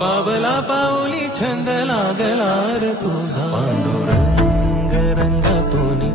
पावला पाऊली छंद लागला रे तुझा पांडुरंग रंगातूनी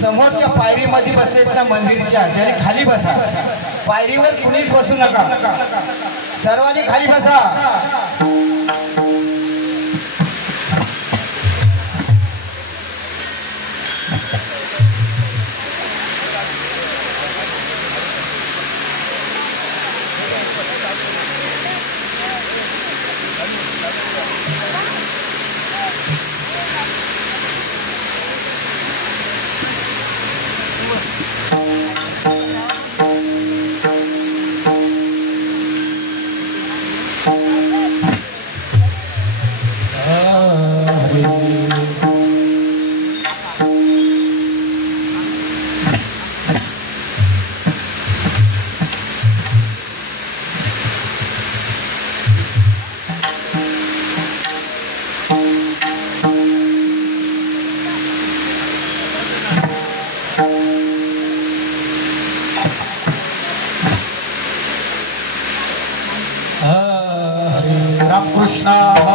समोरच्या पायरीमध्ये बसलेत ना मंदिरच्या त्याने खाली बसा. पायरीवर कुणीच बसू नका. सर्वांनी खाली बसा. Krishna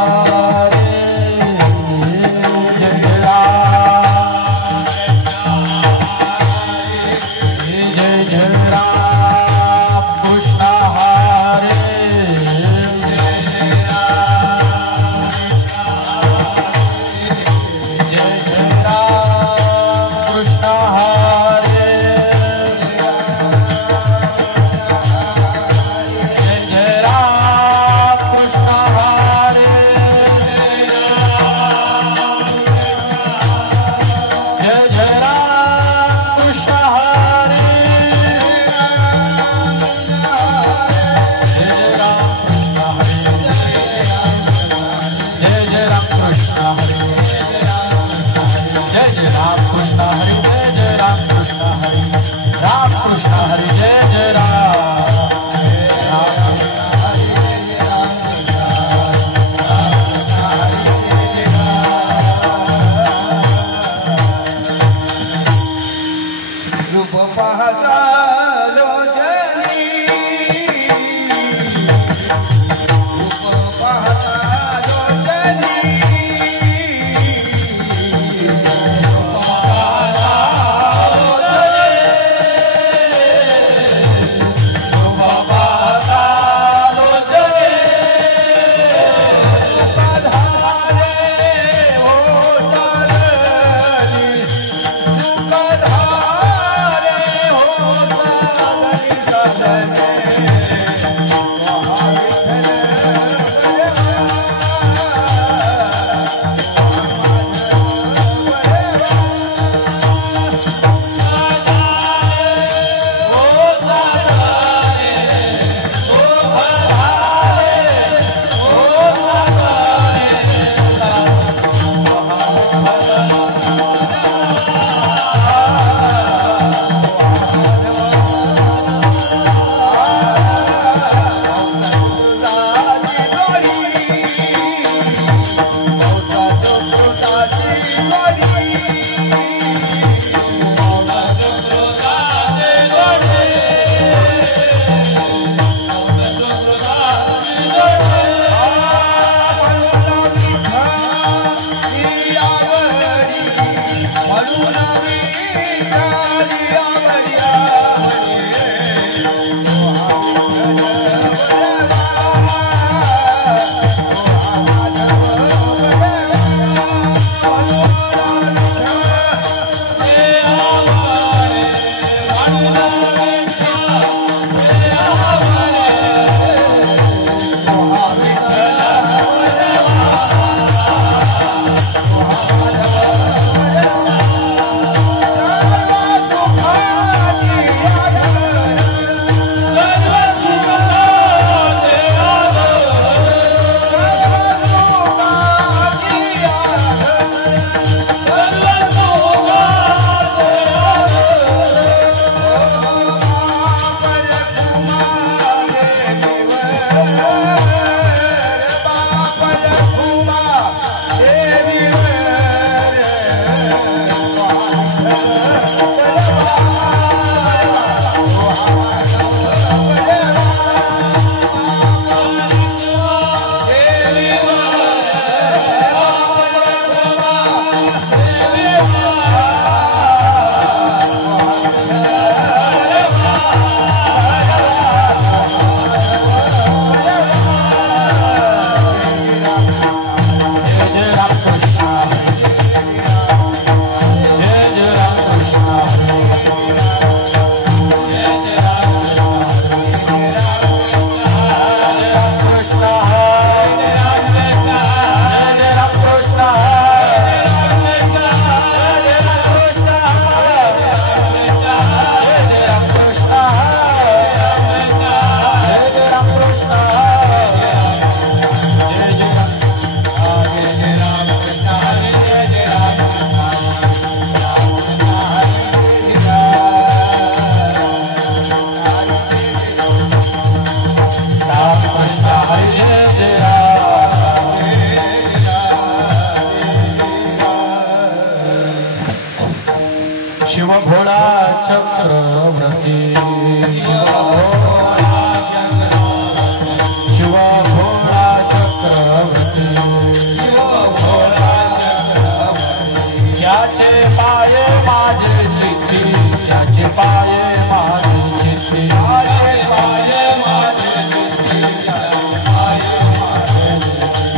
त्याचे पाये माझे चित्ती त्याचे पाये माझे चित्ती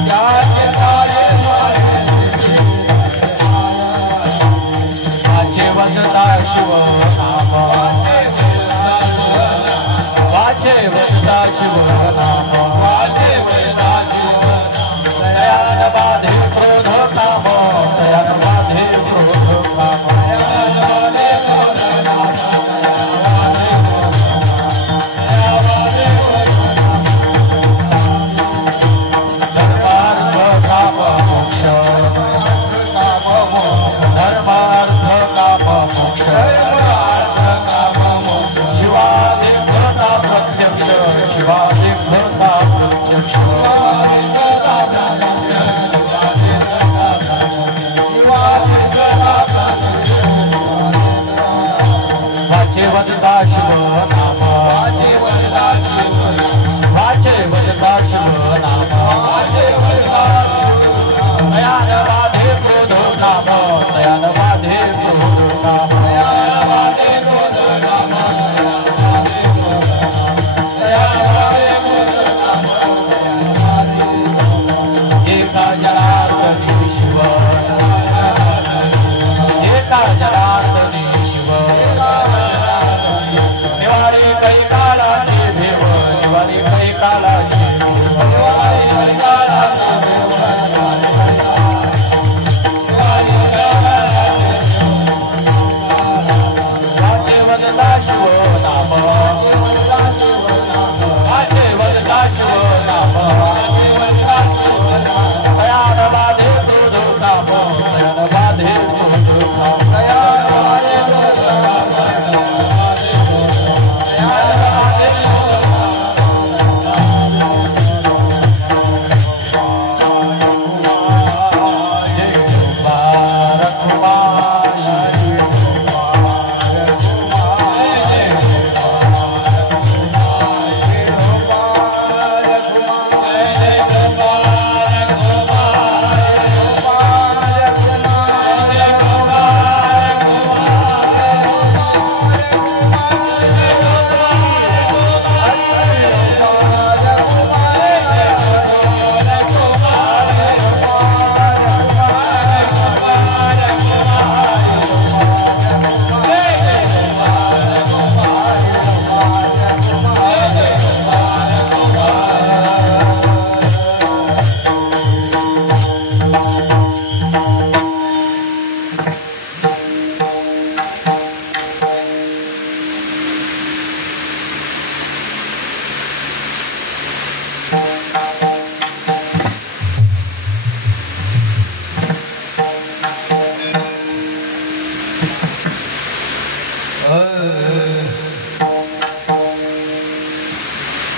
त्याचे पाये माझे वाचे वदता शिव नाम वाचे वदता शिव नाम वाचे वदता शिव नाम दयान बाधे क्रोध काम दयान बाधे क्रोध काम दयान बाधे क्रोध काम धर्मार्थ काम मोक्ष धर्मार्थ काम मोक्ष शिवादिभ्यता प्रत्यक्ष शिवादिभ्यता प्रत्यक्ष वाचे वदता शिव नाम वाचे वदता शिव नाम दयान बाधे क्रोध नाम दयान बाधे क्रोध नाम दयान बाधे क्रोध नाम दयान बाधे क्रोध नाम एका जनार्दनी शिव एका जनार्दनी शिव निवारी कैकालाची देव निवारी कैकालाची निवारी कैकालाची देव वाचे वदता शिव नाम वाचे वदता शिव नाम दयान बाधे क्रोध काम दयान बाधे क्रोध काम दयान बाधे क्रोध काम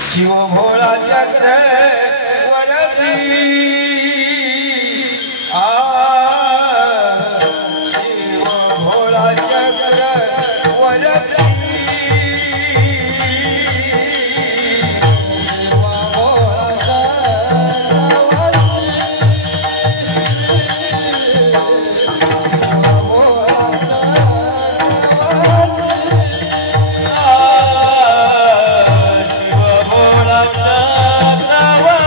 शिव भोळा चक्र वरती शिव भोळा चक्र वरती शिव भोळा चक्रवर्ती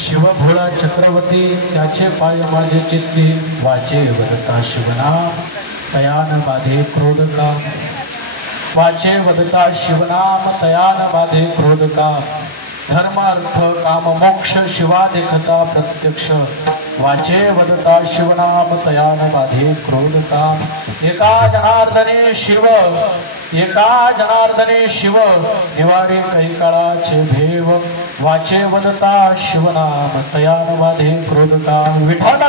शिव भोळा चक्रवर्ती त्याचे पाय माझे चित्ती वाचे वदता शिवनाम तयान बाधे क्रोध का वाचे वदता शिवनाम तयान बाधे क्रोध का धर्म अर्थ काम मोक्ष शिवा देखता प्रत्यक्ष वाचे वदता शिवनाम तयान बाधे क्रोध काम एका जनार्दने शिव निवाडे काही काळाचे भेव वाचे वदता शिवनाम तयान बाधे क्रोध काम विठ्ठल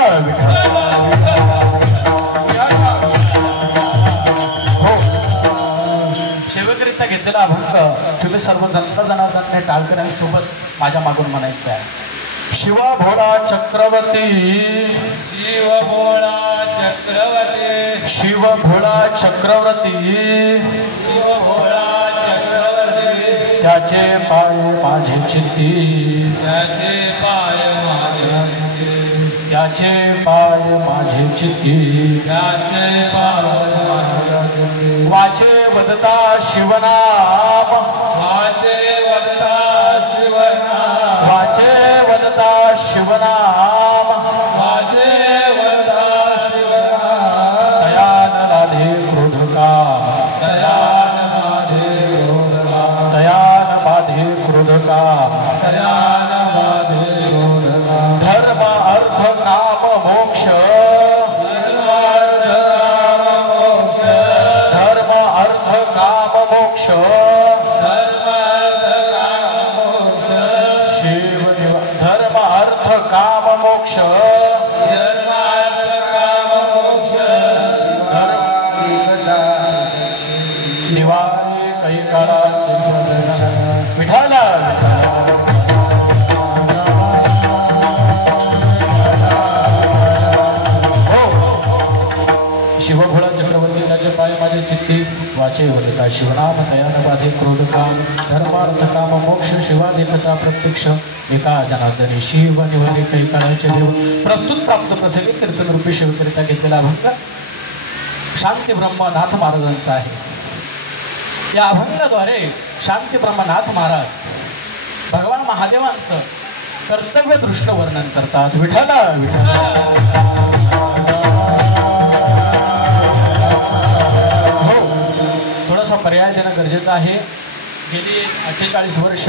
सेवेकरिता घेतलेला अभंग तुम्ही सर्व जनता जनार्दनने टाळकऱ्यांसोबत माझ्या मागून म्हणायचं आहे. शिव भोळा चक्रवर्ती शिव भोळा चक्रवर्ती शिव भोळा चक्रवर्ती शिव भोळा चक्रवर्ती त्याचे पाय माझे चित्ती त्याचे पाय माझे चित्ती त्याचे पाय माझे चित्ती त्याचे पाय माझे चित्ती वाचे वदता शिवनाम वाचे वदता शिवनाम वाचे वदता शिवनाम वाचे वदता शिवनाम दयान राधे क्रोध काम दयान बाधे क्रोध काम दयान बाधे क्रोध काम दयान बाधे क्रोध काम धर्म अर्थ काम मोक्ष धर्म अर्थ काम मोक्ष शिव धर्म अर्थ काम मोक्ष निवारे काही काळाचे विठाला शिवभोळा चक्रवर्ती त्याचे पाय माझे चित्ती वाचे वदता शिवनाम तयान बाधे क्रोध काम धर्मार्थ काम मोक्ष शिवा देखता प्रत्यक्ष एका जनार्दनी शिव निवडे काही काळाचे देव प्रस्तुत प्राप्त प्रसंगी कीर्तन रूपी शिवकरिता घेतलेला अभंग शांती ब्रह्मनाथ महाराजांचा आहे. या अभंगाद्वारे शांती ब्रह्मनाथ महाराज भगवान महादेवांचं कर्तव्य दृष्ट वर्णन करतात. विठ्ठला विठ्ठला थोडासा पर्याय देणं गरजेचं आहे. गेली 48 वर्ष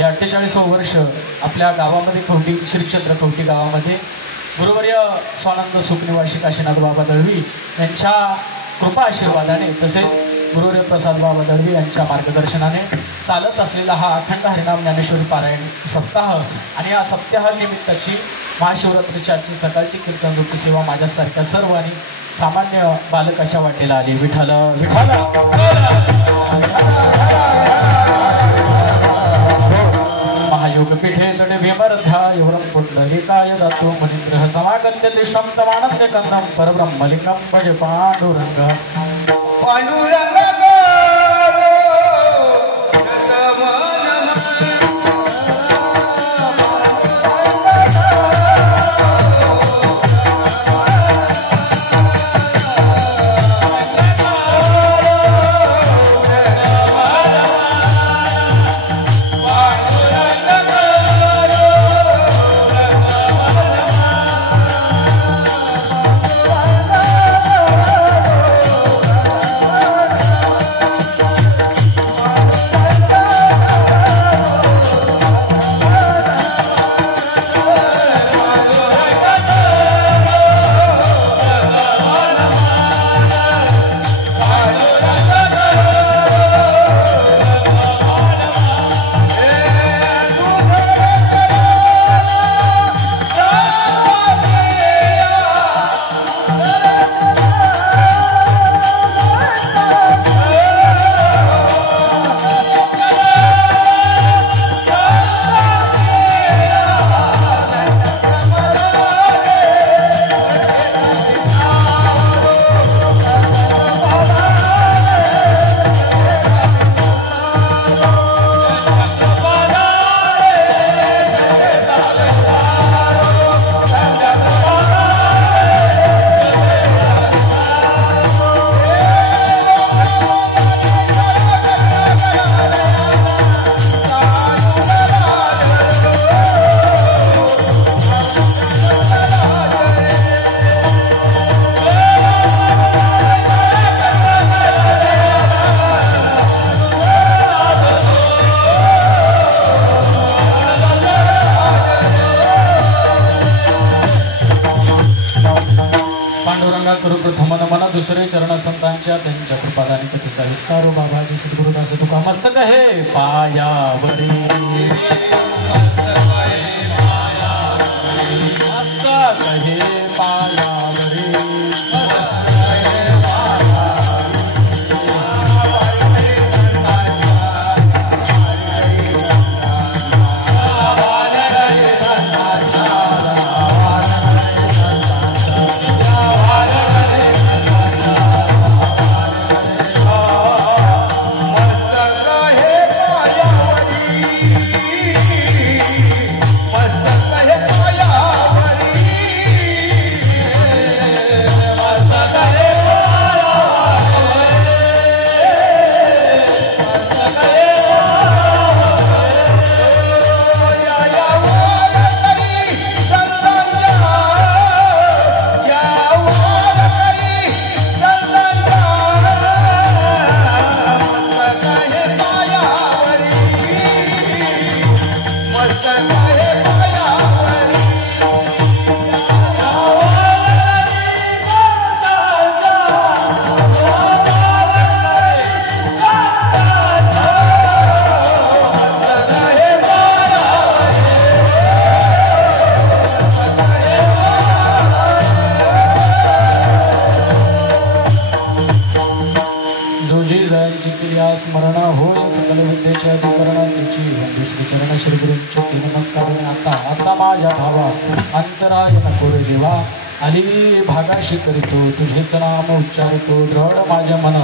या 48वं वर्ष आपल्या गावामध्ये कवटी श्रीक्षेत्र कवटी गावामध्ये गुरुवर्य स्वानंद सुखनिवासी काशीनाथ बाबा दळवी यांच्या कृपा आशीर्वादाने तसेच गुरुवर्य प्रसाद बाबा दळवी यांच्या मार्गदर्शनाने चालत असलेला हा अखंड हरिनाम ज्ञानेश्वरी पारायण सप्ताह आणि या सप्ताह निमित्ताची महाशिवरात्रीची आजची सकाळची कीर्तन रूपी सेवा माझ्यासारख्या सर्व आणि सामान्य बालकाच्या वाटेला आली. विठ्ठल विठ्ठल महायोग पीठे तडे भीमरध्या एवढं पुंडलिकाय दातो मनिग्रह समागत्य तिष्ठं तमानस्य कंदं परब्रह्मलिंगं भज पांडुरंग पांडुरंग दुसरे चरणसंतांच्या त्यांच्या कृपादानी कथेचा विस्तार बाबाजी सद्गुरुदास तुका मस्तक हे पायावरी मस्तक हे पायावरी भागाशी करीतो तुझेच नाम उच्चारितो दृढ माझे मन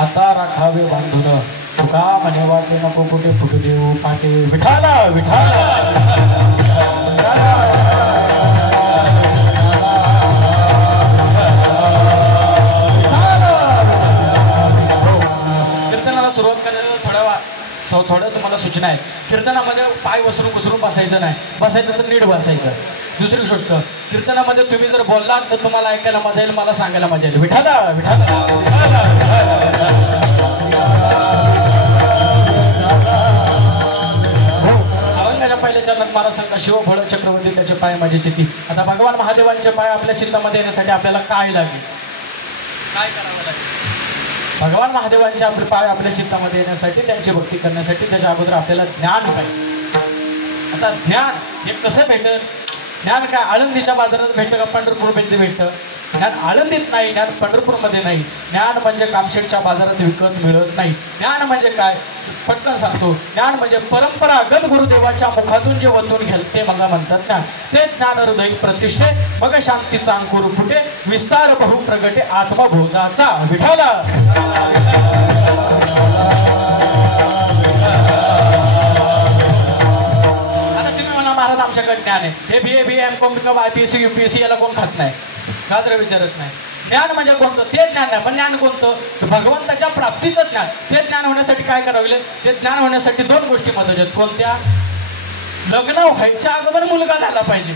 आता राखावे बांधून तुका म्हणे वाटे नको कुठे फुटू देऊ पाटे विठाला विठाला कीर्तनाला सुरुवात करायला थोड्या तुम्हाला सूचना आहे. कीर्तनामध्ये पाय वसरून बसायचं नाही, बसायचं तर नीट बसायचं. दुसरी गोष्ट, कीर्तनामध्ये तुम्ही जर बोललात तर तुम्हाला ऐकायला मजा येईल, मला सांगायला मजा येईल. विठाला विठाला अभंगाच्या पहिल्या चरणात मला सांगा शिवफळ चक्रवर्ती त्याचे पाय माझी चित्ती. आता भगवान महादेवांचे पाय आपल्या चित्तामध्ये येण्यासाठी आपल्याला काय लागेल, काय करावं लागेल? भगवान महादेवांचे आपले पाय आपल्या चित्तामध्ये येण्यासाठी, त्यांची भक्ती करण्यासाठी त्याच्या अगोदर आपल्याला ज्ञान पाहिजे. आता ज्ञान हे कसं भेटल? ज्ञान काय आळंदीच्या बाजारात भेटतं का पंढरपूरमध्ये भेटतं? ज्ञान आळंदीत नाही, ज्ञान पंढरपूरमध्ये नाही. ज्ञान म्हणजे कामशेटच्या बाजारात विकत मिळत नाही. ज्ञान म्हणजे काय? पटकन सांगतो. ज्ञान म्हणजे परंपरागत गुरुदेवाच्या मुखातून जे वतून घेल ते मला म्हणतात ज्ञान. ते ज्ञान हृदय प्रतिष्ठे मग शांतीचा अंकुर फुटे विस्तार बहु प्रगटे आत्मबोधाचा. विठाला महाराज आमच्याकडे ज्ञान आहे, हे BA MCOM IPSC UPSC याला कोण खात नाही, खात्र विचारत नाही. ज्ञान म्हणजे कोणतं? ते ज्ञान नाही. पण ज्ञान कोणतं? भगवंताच्या प्राप्तीचं ज्ञान. ते ज्ञान होण्यासाठी काय करावं लागेल? ते ज्ञान होण्यासाठी दोन गोष्टी महत्त्वाच्या आहेत. कोणत्या? लग्न व्हायच्या अगोदर मुलगा झाला पाहिजे.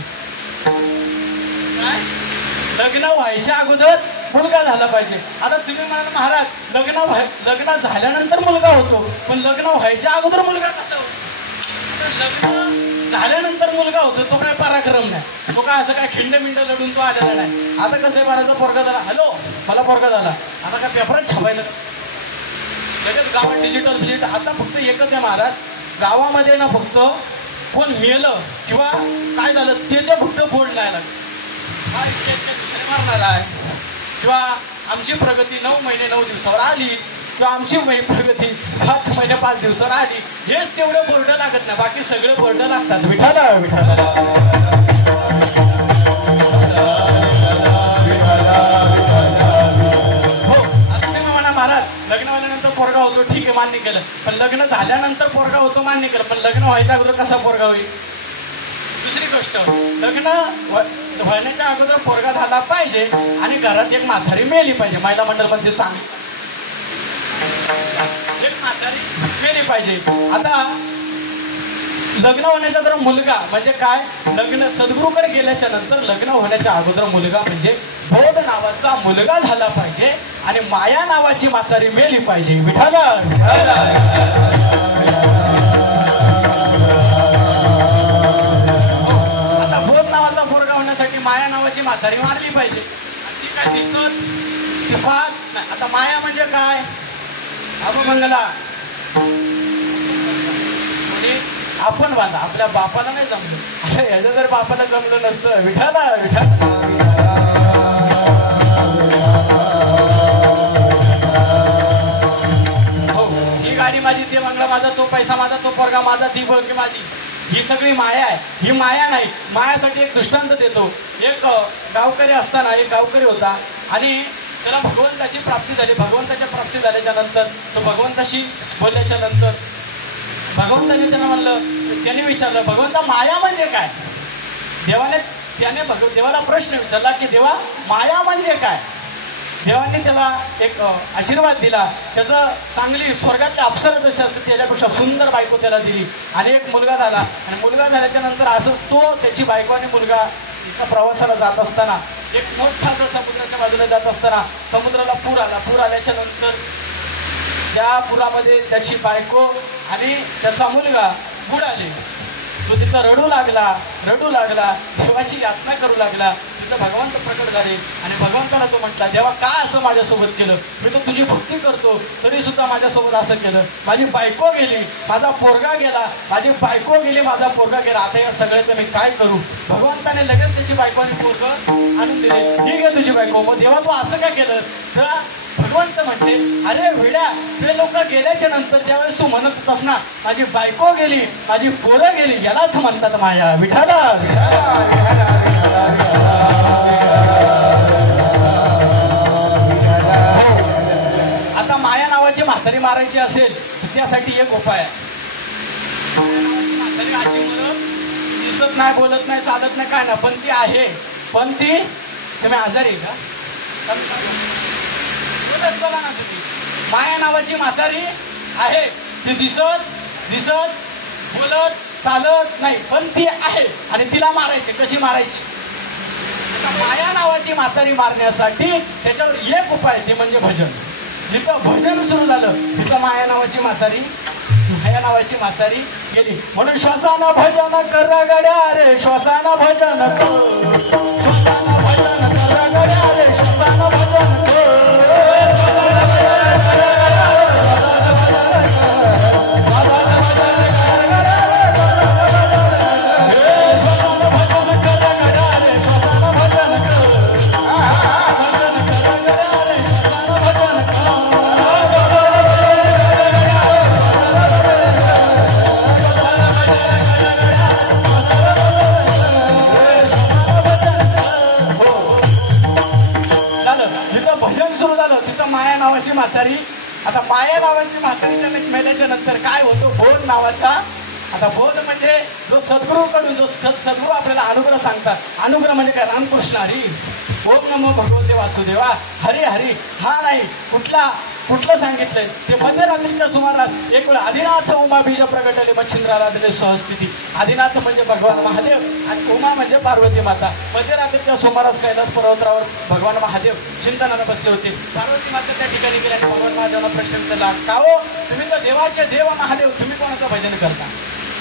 काय? लग्न व्हायच्या अगोदर मुलगा झाला पाहिजे. आता तुम्ही म्हणाल महाराज लग्न झाल्यानंतर मुलगा होतो, पण लग्न व्हायच्या अगोदर मुलगा कसा होतो? लग्न झाल्यानंतर मुलगा होतो तो काय पराक्रम नाही, तो काय असं काय खिंड लढून तो आलेला नाही. आता कसं आहे, महाराजा पोरगा झाला, हॅलो मला पोरगा झाला, आता काय पेपरात छापायला लगेच गावात डिजिटल. आता फक्त एकच आहे महाराज, गावामध्ये ना फक्त कोण मेलं किंवा काय झालं त्याच्या फक्त बोर्ड लायला मारणार आहे, किंवा आमची प्रगती 9 महिने 9 दिवसावर आली, किंवा आमची प्रगती 5 महिने 5 दिवसावर आली. हेच तेवढे बोर्ड लागत नाही, बाकी सगळे बोर्ड लागतात. विठाला विठाला हो. आता तुम्ही म्हणा महाराज लग्न झाल्यानंतर पोरगा होतो, ठीक आहे, मान्य केलं. पण लग्न झाल्यानंतर पोरगा होतो मान्य केलं, पण लग्न व्हायच्या अगोदर कसा पोरगा होईल? दुसरी गोष्ट, लग्न व्हायच्या अगोदर पोरगा झाला पाहिजे आणि घरात एक म्हातारी मेली पाहिजे. महिला मंडळ पण ते चांगली एक म्हातारी मेली पाहिजे. आता लग्न होण्याचा जर मुलगा म्हणजे काय? लग्न सद्गुरूकडे गेल्याच्या नंतर लग्न होण्याच्या अगोदर मुलगा म्हणजे बोध नावाचा मुलगा झाला पाहिजे आणि माया नावाची म्हातारी मेली पाहिजे. विठाला आता बोध नावाचा पोरगा होण्यासाठी माया नावाची म्हातारी मारली पाहिजे. ती काय दिसत सिफात नाही. आता माया म्हणजे काय? अभमंगला म्हणजे आपण बांधा. आपल्या बापाला नाही जमलं. आता ह्याचं जर बापाला जमलं नसतं, विठाला हो, ही गाडी माझी, ते बंगला माझा, तो पैसा माझा, तो पोरगा माझा, ती पोरगी माझी, ही सगळी माया आहे. ही माया नाही. मायासाठी एक दृष्टांत देतो. एक गावकरी असताना, एक गावकरी होता आणि त्याला भगवंताची प्राप्ती झाली. भगवंताच्या प्राप्ती झाल्याच्या नंतर तो भगवंताशी बोलल्याच्या नंतर भगवंताने त्याला म्हणलं, त्याने विचारलं, भगवंता माया म्हणजे काय? देवाला प्रश्न विचारला की देवा माया म्हणजे काय? देवाने त्याला एक आशीर्वाद दिला. त्याचं चांगली स्वर्गातले अप्सरा जशी असते त्याच्यापेक्षा सुंदर बायको त्याला दिली आणि एक मुलगा झाला. आणि मुलगा झाल्याच्या नंतर असंच तो, त्याची बायको आणि मुलगा एका प्रवासाला जात असताना, एक मोठा समुद्राच्या बाजूला जात असताना समुद्राला पूर आला. पूर आल्याच्या नंतर त्या पुरामध्ये त्याची बायको आणि त्याचा मुलगा बुडाले. तो तिथं रडू लागला, देवाची यातना करू लागला. तिथं भगवंत प्रकट झाले आणि भगवंताला तो म्हटला, देवा का असं माझ्यासोबत केलं? मी तर तुझी भक्ती करतो तरी सुद्धा माझ्यासोबत असं केलं. माझी बायको गेली, माझा पोरगा गेला, माझी बायको गेली, माझा पोरगा गेला. आता या सगळ्याचं मी काय करू? भगवंताने लगेच त्याची बायको आणि पोरगं आणून दिले. ठीक आहे तुझी बायको. मग देवा तू असं काय केलं? तर भगवंत म्हणते, अरे वेड्या, ते लोक गेल्याच्या नंतर ज्यावेळेस तू म्हणत होतास ना, माझी बायको गेली, माझी पोरं गेली, यालाच म्हणतात माया. विठाला आता माया नावाची म्हातारी मारायची असेल तर त्यासाठी एक उपाय आहे. म्हातारी अशी म्हणत दिसत नाही, बोलत नाही, चालत नाही, काय ना, पण ती आहे. पण ती तुम्ही आजारी आहे का? चला ना तुम्ही. माया नावाची म्हातारी आहे. ती दिसत बोलत चालत नाही, पण ती आहे आणि तिला मारायची. कशी मारायची? माया नावाची म्हातारी मारण्यासाठी त्याच्यावर एक उपाय, ते म्हणजे भजन. जिथं भजन सुरू झालं तिथं माया नावाची म्हातारी गेली. म्हणून श्वासानं भजन कर गड्या रे, श्वासानं भजन कर, श्वासानं भजन कर गड्या रे, श्वासानं भजन कर. म्हातारी. आता माया नावाची म्हातारीच्या मेल्याच्या नंतर काय होतो? बोध नावाचा. आता बोध म्हणजे जो सद्गुरूकडून, जो सद्गुरू आपल्याला अनुग्रह सांगतात. अनुग्रह म्हणजे काय? रामकृष्ण हरी, ओम नमो भगवते वासुदेवा, हरी हरी. हा नाही, कुठलं सांगितलंय ते? मध्यरात्रीच्या सुमारास एक वेळ आदिनाथ उमा बीज प्रगटले, मच्छिंद्राला दिले सहस्थिती. आदिनाथ म्हणजे भगवान महादेव आणि उमा म्हणजे पार्वती माता. मध्यरात्रीच्या सुमारास कैलास पर्वतावर भगवान महादेव चिंतनाला बसले होते. पार्वती माता त्या ठिकाणी गेल्या आणि भगवान महादेवाला प्रश्न विचारला, का हो तुम्ही तर देवाचे देव महादेव, तुम्ही कोणाचं भजन करता?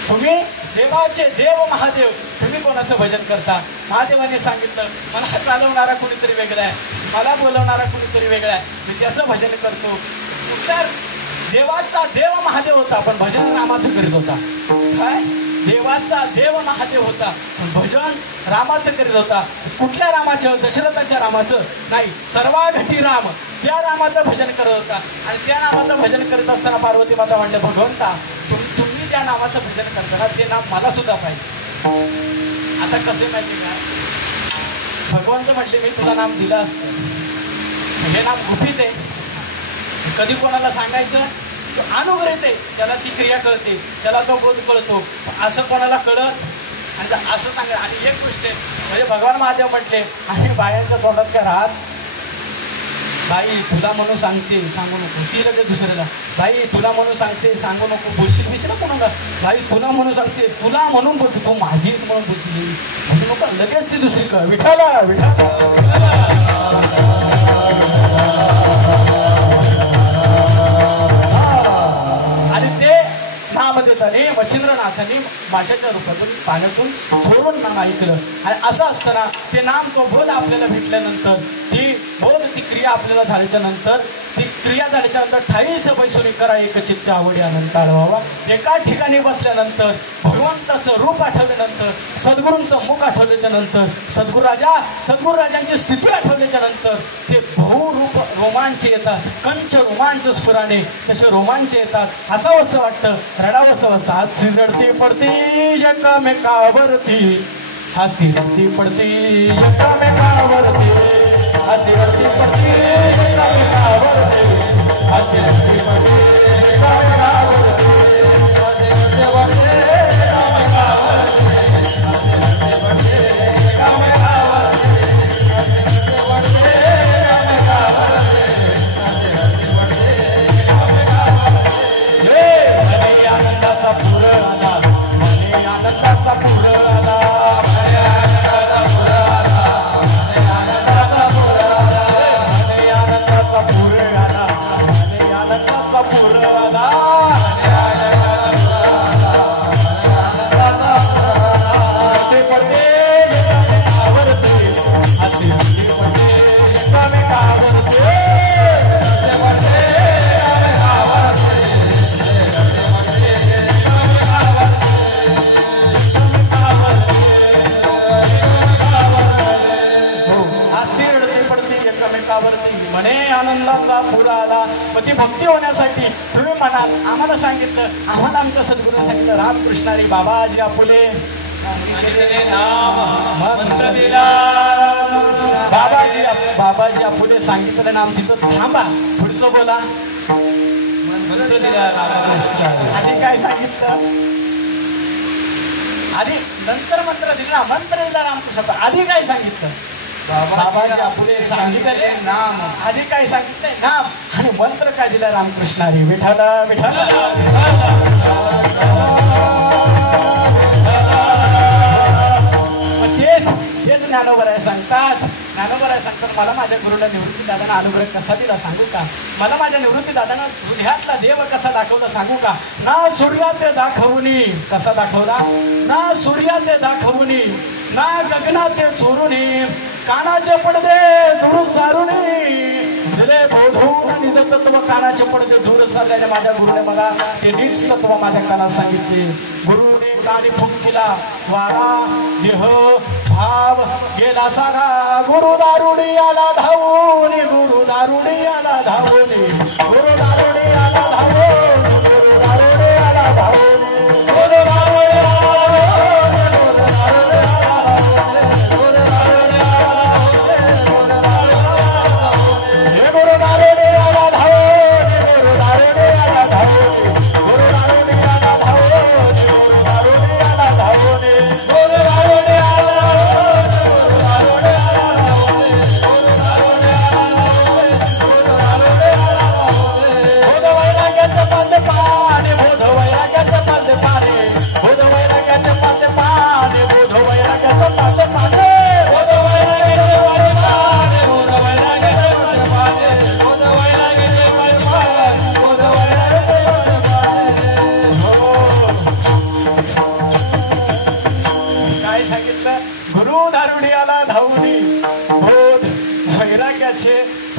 तुम्ही देवाचे देव महादेव, तुम्ही कोणाचं भजन करता? महादेवाने सांगितलं, मला चालवणारा कुणीतरी वेगळा आहे, मला बोलवणारा कुणीतरी वेगळा आहे, मी त्याचं भजन करतो. तर देवाचा देव महादेव होता पण भजन रामाचं करीत होता. काय? देवाचा देव महादेव होता पण भजन रामाचं करीत होता. कुठल्या रामाचं? दशरथाच्या रामाचं नाही, सर्वाघटी राम, त्या रामाचं भजन करत होता. आणि त्या नामाचं भजन करत असताना पार्वती माता म्हणल्या, भगवंता तुम्ही ज्या नामाचं भजन करताना ते नाम मला सुद्धा पाहिजे. आता कसे माहिती का? भगवंत म्हटले, मी तुला नाम दिलं असतं, हे नाम गुपित आहे, कधी कोणाला सांगायचं? अनुग्रहित आहे, त्याला ती क्रिया कळते, त्याला तो बोध कळतो. असं कोणाला कळत आणि असं सांगा. आणि एक गोष्ट आहे, म्हणजे भगवान महादेव म्हटले, आणि बायांच्या तोंडात काय राहत? बाई तुला म्हणून सांगते, सांगू नको. ती लगेच दुसऱ्याला, बाई तुला म्हणून सांगते, सांगू नको. बोलशील विसरा कोणाला? बाई तुला म्हणून सांगते, तुला म्हणून बोलतो, तू माझीच म्हणून बोलते, म्हणू नको. लगेच ती दुसरी कळ, विठाला विठाला. आणि ते नाम देताना मच्छिंद्रनाथांनी माशाच्या रूपातून पाण्यातून झोडून नाम ऐकलं. आणि असं असताना ते नाम, तो बोध आपल्याला भेटल्यानंतर ती बोध ती क्रिया आपल्याला झाल्याच्या नंतर ती क्रिया झाल्याच्या नंतर ठाईस बैसुनी करा एक चित्त आवडी अनंत आढवावा. एका ठिकाणी बसल्यानंतर भगवंताचं रूप आठवल्यानंतर सद्गुरूंचं मुख आठवल्याच्या नंतर सद्गुरुराजांची स्थिती आठवल्याच्या नंतर ते बहुरूप रोमांच येतात. कंच रोमांच स्फुराने तसे रोमांच येतात. हसावंसं वाटतं, रडावंसं वाटतं. हातची रडती पडती एकमेकावरती, हसती रडती पडती एकमेकावरती, हसती रडती पडती एकमेकावरती, हसती रडती पडती एकमेकावरती, भक्ती होण्यासाठी तुम्ही म्हणाल आम्हाला सांगितलं, आम्हाला आमच्या सद्गुरूंनी सांगितलं रामकृष्णारी बाबाजी आपुले मंत्र दिला. बाबाजी आपुले सांगितलं नाम तिथं थांबा, पुढचं बोला. मंत्र दिला आधी काय सांगितलं, आधी नंतर मंत्र दिला, मंत्र दिला रामकृष्ण. आधी काय सांगितलं, बाबाजी आपुले सांगितले नाम. आधी काय सांगितलंय नाम आणि मंत्र काय दिला रामकृष्णारी विठाला विठाला. तेच ज्ञानोबराय सांगतात. ज्ञानोबराय सांगतात मला माझ्या गुरुला निवृत्ती दादांना अनुग्रह कसा दिला सांगू का. मला माझ्या निवृत्ती दादांना हृदयातला देव कसा दाखवला सांगू का. ना सूर्यात दाखवूनी कसा दाखवला, ना सूर्यात दाखवूनी, ना गगनात चोरुनी, कानाचे पडदे दूर सारुनी, दिले बोधून निज तत्व कानाचे पडदे दूर सारल्याने माझ्या गुरुने मला ते नीच तत्व माझ्या कानात सांगितले. गुरुने कानी फुंकिला वारा देह भाव गेला सारा. गुरु दारुणी आला धावून, गुरु दारुणी आला धावून, गुरु दारुणी आला धावून, गुरु दारुणी आला धावून, गुरु दारुणी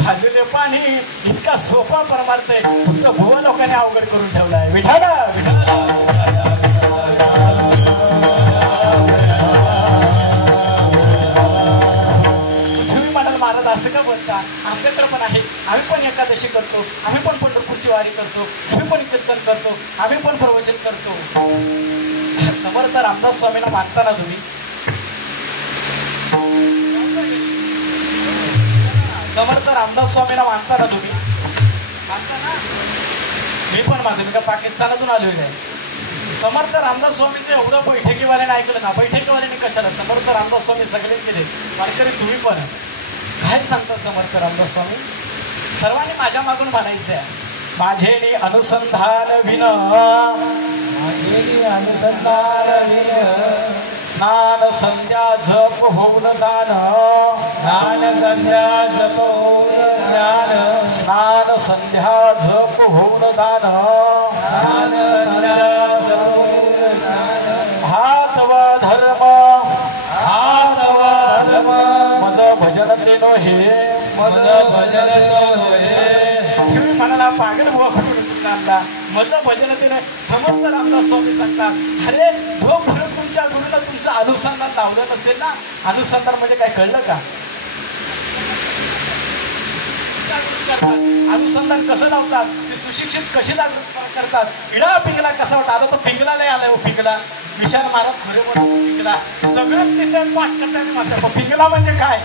भाजले पाणी इतका सोपा परमार्थ आहे, फक्त भुवा लोकांनी अवघड करून ठेवलाय. विठाला विठाला तुम्ही म्हणाल महाराज असं का बोलता, आमच्याकडे पण आहे, आम्ही पण एकादशी करतो, आम्ही पण पंढरपूरची वारी करतो, आम्ही पण कीर्तन करतो, आम्ही पण प्रवचन करतो. समर्थ रामदास स्वामींना मानता ना तुम्ही, समर्थ रामदास स्वामींना मानता ना तुम्ही, मानता ना. मी पण मानतो, मी का पाकिस्तानातून आलोय काय. समर्थ रामदास स्वामीचं एवढं बैठकीवाल्याने ऐकलं ना, बैठकीवाल्याने कशाला, समर्थ रामदास स्वामी सगळ्यांचे दे वारकरी तुम्ही पण काय सांगतात समर्थ रामदास स्वामी. सर्वांनी माझ्या मागून म्हणायचं आहे, माझेनी अनुसंधान विन, माझेनी अनुसंधान विन, स्नान संध्या जप होऊन दान, स्नान संध्या जप होऊन ज्ञान, स्नान संध्या जप होऊन दान, स्नान संध्या जप होऊन ज्ञान, हात व धर्म, हात व धर्म, मज भजन ते नो हे, मज माझं भजन तिने समर्थ रामदास स्वामी सांगतात, अरे जोपर्यंत तुमच्या गुरुनं तुमचं अनुसंधान लावलं नसेल ना, अनुसंधान म्हणजे काय कळलं का? अनुसंधान कसं लावतात, ते सुशिक्षित कसे जागृत करतात, इडा पिंगला कसा वाटतं. आता तो पिंगला नाही आलाय, हो पिंगला विशाल महाराज खरे बोलतो पिंगला सगळंच तिथे पाठ करतात मात्र. पण पिंगला म्हणजे काय?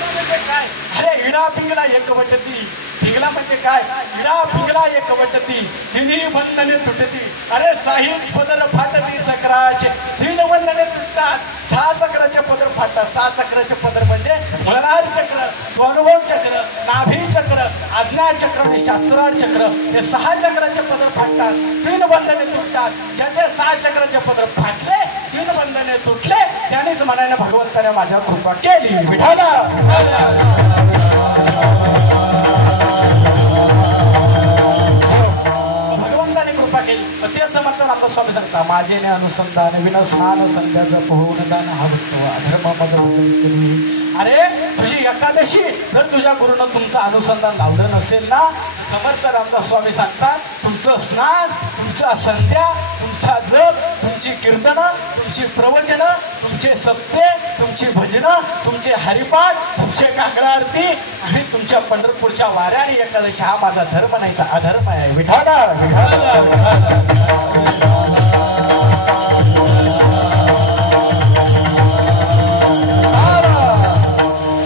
म्हणजे काय? अरे इडा पिंगला एक वटती, पिंगला म्हणजे काय? इडा पिंगला एक वटती, तिन्ही बंधने तुटती. अरे साहित्य पदर फाटती चक्राचे, तीन बंधने तुटतात, 6 चक्राचे पदर फाटतात. 6 चक्राचे पदर म्हणजे मल्हार चक्र, अनुभव चक्र, नाभी चक्र, आज्ञा चक्र आणि शास्त्रार्थ चक्र, हे 6 चक्राचे पदर फाटतात, 3 बंधने तुटतात. ज्याचे 6 चक्राचे पदर फाटले, 3 बंधने तुटले, त्यानेच मनाने भगवंताने माझ्या कृपा केली. विठाला भगवंताने कृपा केली. ते समर्थ रामदास स्वामी सांगता, माझे ने अनुसंधान विना स्नान संध्याचं पोहून दान हा भक्त अधर्म माझं भजन केली. अरे तुझी एकादशी जर तुझ्या गुरुनं तुमचं अनुसंधान लावलं नसेल ना, समर्थ रामदास स्वामी सांगतात, तुमचं स्नान, तुमचा संध्या, तुमचा जप, तुमची कीर्तनं, तुमची प्रवचनं, तुमचे सप्ते, तुमची भजनं, तुमचे हरिपाठ, तुमचे काकडा आरती आणि तुमच्या पंढरपूरच्या वाऱ्या आणि एकादशी हा माझा धर्म नाही तर अधर्म आहे. विठाला विठाला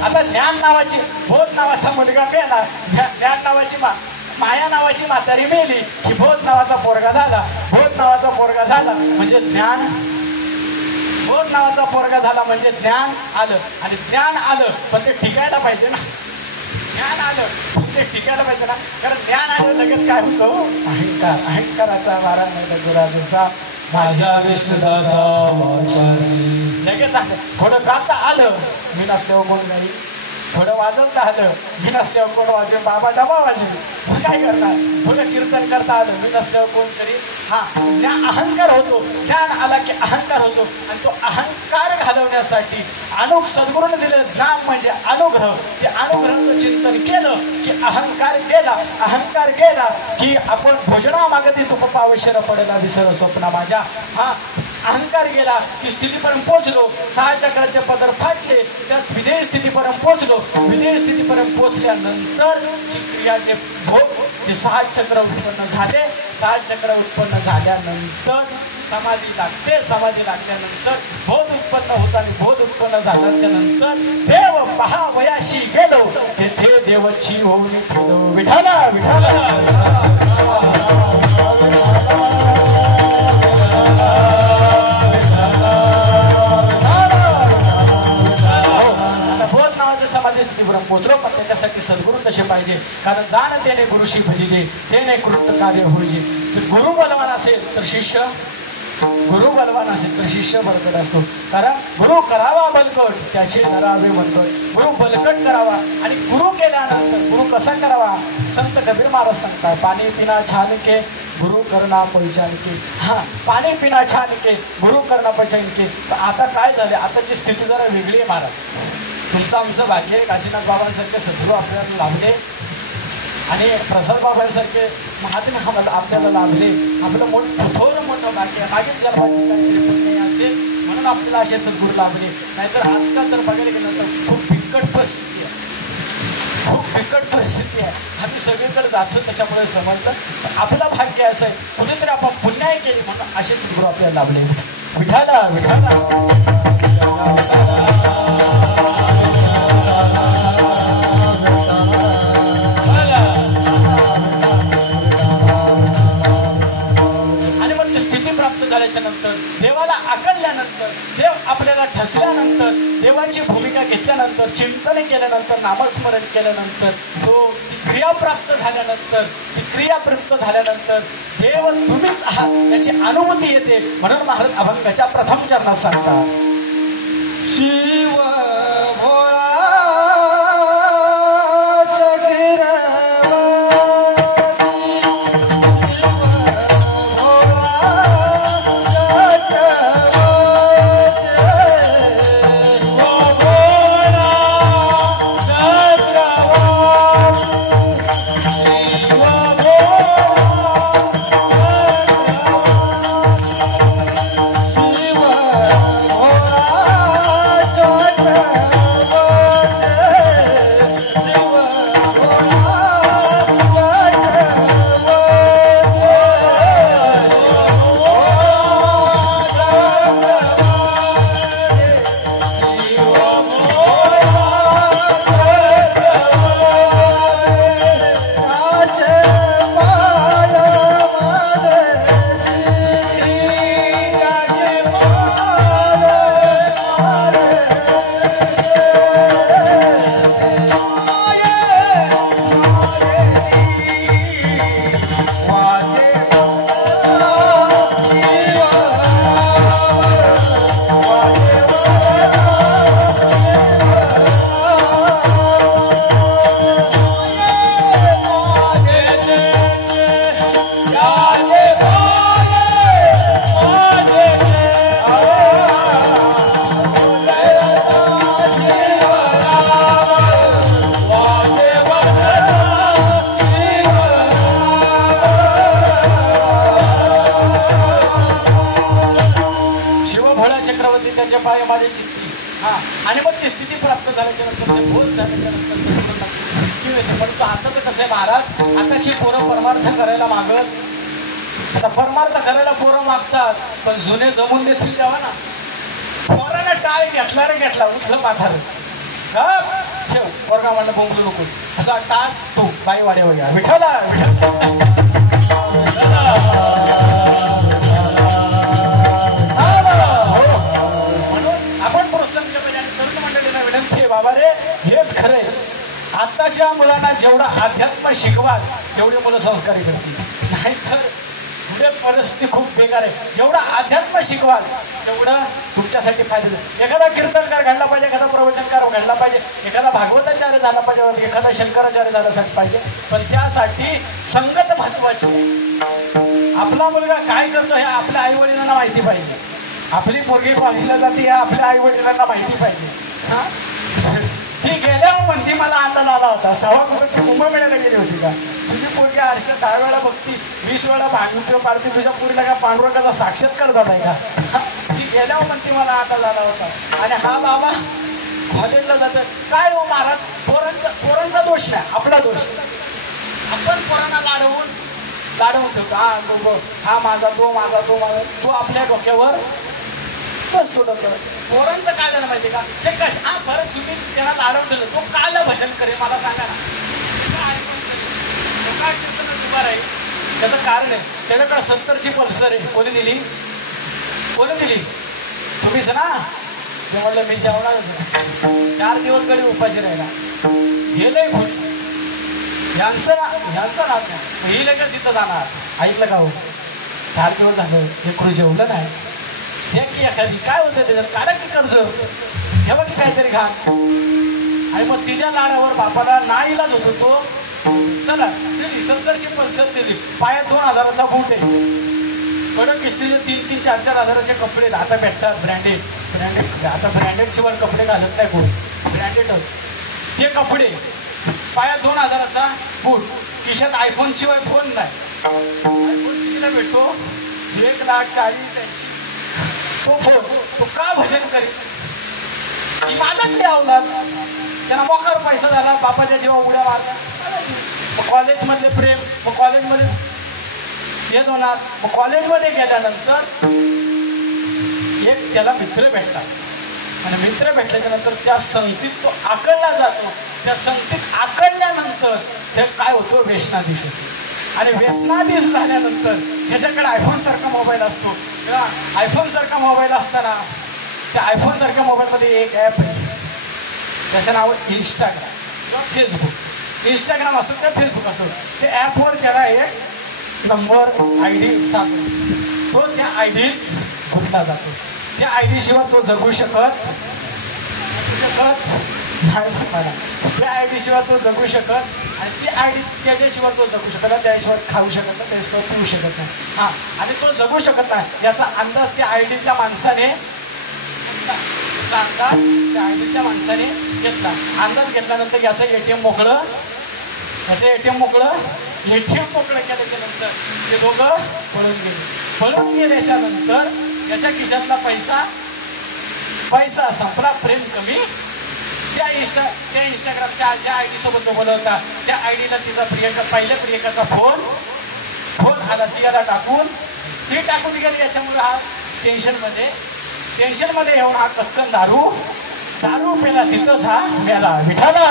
आता ज्ञान नावाची, बोध नावाचा मुलगा मेला, ज्ञान नावाची माया नावाची म्हातारी मेली की बोध नावाचा पोरगा झाला. बोध नावाचा पोरगा झाला म्हणजे ज्ञान, बोध नावाचा पोरगा झाला म्हणजे ज्ञान आलं. आणि ज्ञान आलं पण ते टिकायला पाहिजे ना. ज्ञान आलं पण ते टिकायला पाहिजे ना, कारण ज्ञान आलं लगेच काय होतं, अहंकार, अहंकाराचा वारा नाही गुराचा माझ्या विष्णुदाचा वारसाची. लगेच थोडं गाता आलं, मी नसल्यावर कोण गाई, थोडं वाजवता आलं, मी नसल्यावर कोण वाजवे, बाबा डबा वाजवे, मग काय करणार. थोडं कीर्तन करता आलं, मी नसल्यावर कोण करी. हा अहंकार होतो. ज्ञान आला की अहंकार होतो आणि तो अहंकार घालवण्यासाठी सद्गुरूने दिलेलं ज्ञान म्हणजे अनुग्रह. ते अनुग्रहाचं चिंतन केलं की अहंकार गेला. अहंकार गेला की आपण भोजना मागती तू पप्पा अवश्य पडेला विसर स्वप्न माझ्या. हा अहंकार गेला की स्थितीपर्यंत पोचलो. 6 चक्राचे पदर फाटले, त्या विधेय स्थितीपर्यंत पोचलो. विधेय स्थितीपर्यंत पोचल्यानंतर जी क्रियाचे भोग हे 6 चक्र उत्पन्न झाले. 6 चक्र उत्पन्न झाल्यानंतर समाधी लागते. समाधी लागल्यानंतर बोध उत्पन्न होता आणि बोध उत्पन्न झाल्याच्या नंतर देव पहावयाशी गेलो, तेथे देवची होऊन गेलो. विठाला विठाला समाधी स्थितीपर्यंत पोचलो. पण त्याच्यासाठी सद्गुरू कसे पाहिजे, कारण जाण तेने गुरुशी भजिजे, तेने कृत्य कार्य होईजे. जर गुरु बलवान असेल तर शिष्य, गुरु बलवान असेल तर शिष्य बलकट असतो. कारण गुरु करावा बलकट त्याचे नरावे बलकट. गुरु बलकट करावा आणि गुरु केल्यानंतर गुरु कसा करावा, संत कबीर महाराज सांगतात, पाणी पिना छान के गुरु करना पहिचान के. हा पाणी पिना छान के गुरु करना पहिचान के. तर आता काय झाले, आताची स्थिती जरा वेगळी आहे महाराज. तुमचं आमचं भाग्य काशीनाथ बाबांसारखे सद्गुरू आपल्याला लाभले आणि प्रसाद बाबांसारखे महात्मे आपल्याला लाभले. आपलं थोर मोठं भाग्य आहे. मागील जन्माची काहीतरी पुण्य असेल म्हणून आपल्याला असे सद्गुरू लाभले. नाहीतर आजकाल जर बघायला गेलं तर खूप बिकट परिस्थिती आहे, खूप बिकट परिस्थिती आहे. आम्ही सगळीकडे जातो त्याच्यामुळे समजलं आपलं भाग्य असं आहे. कुठेतरी आपण पुण्याही केली म्हणून असे सद्गुरू आपल्याला लाभले. विठाला विठाला देवाला आकलल्यानंतर, देव आपल्याला ठसल्यानंतर, देवाची भूमिका घेतल्यानंतर, चिंतन केल्यानंतर, नामस्मरण केल्यानंतर, ती क्रिया प्राप्त झाल्यानंतर, ती क्रिया प्राप्त झाल्यानंतर देव तुम्हीच आहात याची अनुभूती येते. म्हणून महाराज अभंगाच्या प्रथम चरणात सांगतात, शिव भोळा पाय माझी चित्ती. हा, आणि मग ती स्थिती प्राप्त झाल्याच्या नंतर ते बोध झाल्याच्या नंतर सद्गुरूंना किंवा येते. परंतु आताचं कसं आहे महाराज, आताची पोरं परमार्थ करायला मागत. आता परमार्थ करायला पोरं मागतात, पण जुने जमून देतील तेव्हा ना. पोराने टाळ घेतला रे घेतला, उठलं माथार ठेव, पोरगा म्हणलं बोंबलू नको. आता टाळ तू बाई वाड्या वया विठाला म्हणून आपण प्रोत्साहन केलं पाहिजे. आणि तरुण मंडळींना विनंती आहे, बाबा रे हेच खरंय. आताच्या मुलांना जेवढा अध्यात्म शिकवाल तेवढे मुलं संस्कारी करतील. नाहीतर पुढे परिस्थिती खूप बेकार आहे. जेवढा अध्यात्म शिकवाल तेवढं तुमच्यासाठी फायदा. एखादा कीर्तनकार घडला पाहिजे, एखादा प्रवचनकार घडला पाहिजे, एखादा भागवताचार्य झाला पाहिजे, एखादा शंकराचार्य झाला पाहिजे. पण त्यासाठी संगत महत्वाची. आपला मुलगा काय करतो हे आपल्या आई वडिलांना माहिती पाहिजे. आपली पोरगी कॉलेजला जाते हे आपल्या आई वडिलांना माहिती पाहिजे. हा, ती गेल्यावर म्हणती मला अंदाज आला होता, तेव्हा कुठे कुंभमेळ्याला गेली होती का? तुझी पोरगी आरशात 10 वेळा बघती, 20 वेळा भांडून पाडती, तुझ्या पोरीला का पांडुरंगाचा साक्षात्कार झालाय का? ती गेल्यावर म्हणती मला अंदाज आला होता. आणि हा बाबा कॉलेजला जात काय हो महाराज, पोरांचा दोष नाही, आपला दोष. आपण पोरांना लाडवून ठेवतो. हा माझा तो आपल्या डोक्यावर बसतो. पोरांचं काय झालं माहिती का, ते हा बरं तुम्ही त्यांना लाडवून ठेवलं, तो काल भजन करेल मला सांगा ना. काय कीर्तनात उभा राहील, त्याचं कारण आहे त्याच्याकडे 70ची पल्सर आहे. कोणी दिली तुम्हीच ना. ते म्हटलं मी जेवणार होतो. 4 दिवस गडी उपाशी राहिला. गेलंय कोणी ह्यांचं नाव नाही, ही लगेच तिथं जाणार. ऐकलं का हो, 4 दिवस झालं हे क्रू जेवलं नाही. हे की एखादी काय होतं त्याच्यात, काढा की कर्ज, हे बघ काहीतरी घा. आणि मग तिच्या लाडावर बापाला नाईलाज होतो. तो चला दिली 70ची पल्सर दिली, पायात 2000चा बूट आहे, कडक किस्तीचे 3-3, 4-4 हजाराचे कपडे आता भेटतात. ब्रँडेड आता ब्रँडेड शिवाय कपडे घालत नाही कोण, ब्रँडेडच ते कपडे. पायात 2000चा बूट, खिशात आयफोन शिवाय फोन नाही. आयफोन कितीला भेटतो, 1,40,000. तो फोन तो का भजन करेल? ती माझ्यातली अवलाद, त्यांना मोकार पैसा झाला, बापाच्या जेव्हा उड्या मारल्या. मग कॉलेजमधले प्रेम, मग कॉलेजमध्ये येत होणार. मग कॉलेजमध्ये गेल्यानंतर एक त्याला मित्र भेटतात. आणि मित्र भेटल्याच्या नंतर त्या संगतीत तो आकळला जातो. त्या संगतीत आकळल्यानंतर ते काय होतं, व्यसनाधीश होतो. आणि व्यसनाधीश झाल्यानंतर ह्याच्याकडे आयफोन सारखा मोबाईल असतो. तेव्हा आयफोन सारखा मोबाईल असताना त्या आयफोन सारख्या मोबाईलमध्ये एक ॲप आहे, त्याचं नाव इंस्टाग्राम किंवा फेसबुक. इंस्टाग्राम असो किंवा फेसबुक असो, ते ॲपवर त्याला एक नंबर ID सापडतो. तो त्या आयडीत गुंतला जातो. त्या आयडी शिवाय तो जगू शकत नाही. त्या आयडी शिवाय तो जगू शकत. आणि ती आयडी त्याच्याशिवाय तो जगू शकत नाही, त्याशिवाय खाऊ शकत नाही, त्याशिवाय पिऊ शकत नाही. हा, आणि तो जगू शकत नाही याचा अंदाज त्या आयडीतल्या माणसाने घेतला. अंदाज घेतल्यानंतर याचं ATM मोकळं केल्याच्या नंतर ते दोघं पळून गेल्याच्या नंतर याच्या खिशातला पैसा संपला, प्रेम कमी. त्या इंस्टाग्रामच्या ज्या आयडी सोबत तो बोलवता त्या आयडीला तिचा पहिल्या प्रियकाचा फोन आला. ती याला टाकून गेली. याच्यामुळे हा टेन्शनमध्ये येऊन हा कचकन दारू पेला, तिथंच हा मेला. विठाला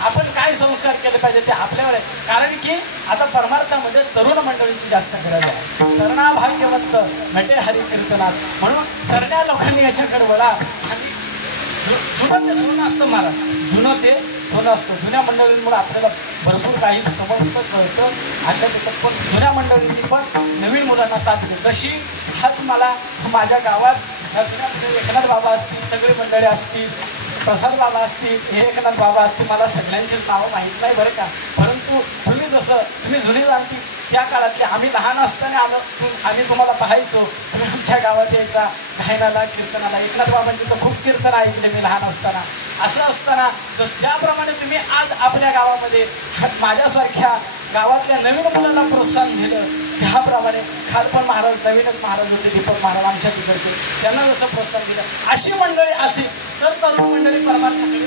आपण काय संस्कार केले पाहिजे ते आपल्यावर आहे. कारण की आता परमार्थामध्ये तरुण मंडळींची जास्त गरज आहे. तरुणा भाग्यवंत म्हटे हरी कीर्तनात. म्हणून तरण्या लोकांनी याच्याकडे वळा. आणि जुनं ते सोनं असतं महाराज, जुनं ते सोनं असतं. जुन्या मंडळींमुळे आपल्याला भरपूर काही समजतं, कळतं. आणि त्याच्यात पण जुन्या मंडळींनी पण नवीन मुलांना साथ दिली. जशी हाच मला माझ्या गावात जुन्या मंडळी एकनाथ बाबा असतील, सगळे मंडळी असतील, प्रसाद बाबा असतील, हे एकनाथ बाबा असतील, मला सगळ्यांचीच नावं माहीत नाही बरं का. परंतु तुम्ही जुनी जाणती त्या काळातले, आम्ही लहान असताना आम्ही तुम्हाला पाहायचो. तुम्ही आमच्या गावात यायचा गायनाला, कीर्तनाला. एकनाथ बाबांची तर खूप कीर्तन ऐकले मी लहान असताना. असं असताना ज्याप्रमाणे तुम्ही आज आपल्या गावामध्ये माझ्यासारख्या गावातल्या नवीन मुलांना प्रोत्साहन दिलं, त्याप्रमाणे खालपण महाराज नवीनच महाराज होते, दीपक महाराज आमच्या तिकडचे, त्यांना जसं प्रोत्साहन दिलं, अशी मंडळी असेल तर तरुण मंडळी परमात्म्याकडे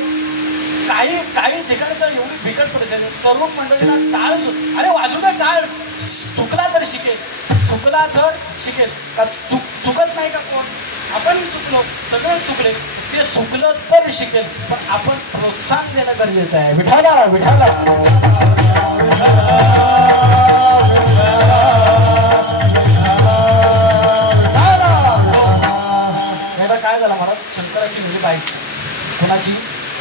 काही ठिकाणी तर एवढी बिकट परिस्थिती, तरुण मंडळीला टाळ अरे वाजू दे टाळ, चुकला तर शिकेल का चुकत नाही का कोण? आपण चुकलो, सगळे चुकले, ते चुकलं तर शिकेल, पण आपण प्रोत्साहन देणं गरजेचं आहे. विठाला काय झालं मला, शंकराची म्हणजे बाईक, कोणाची?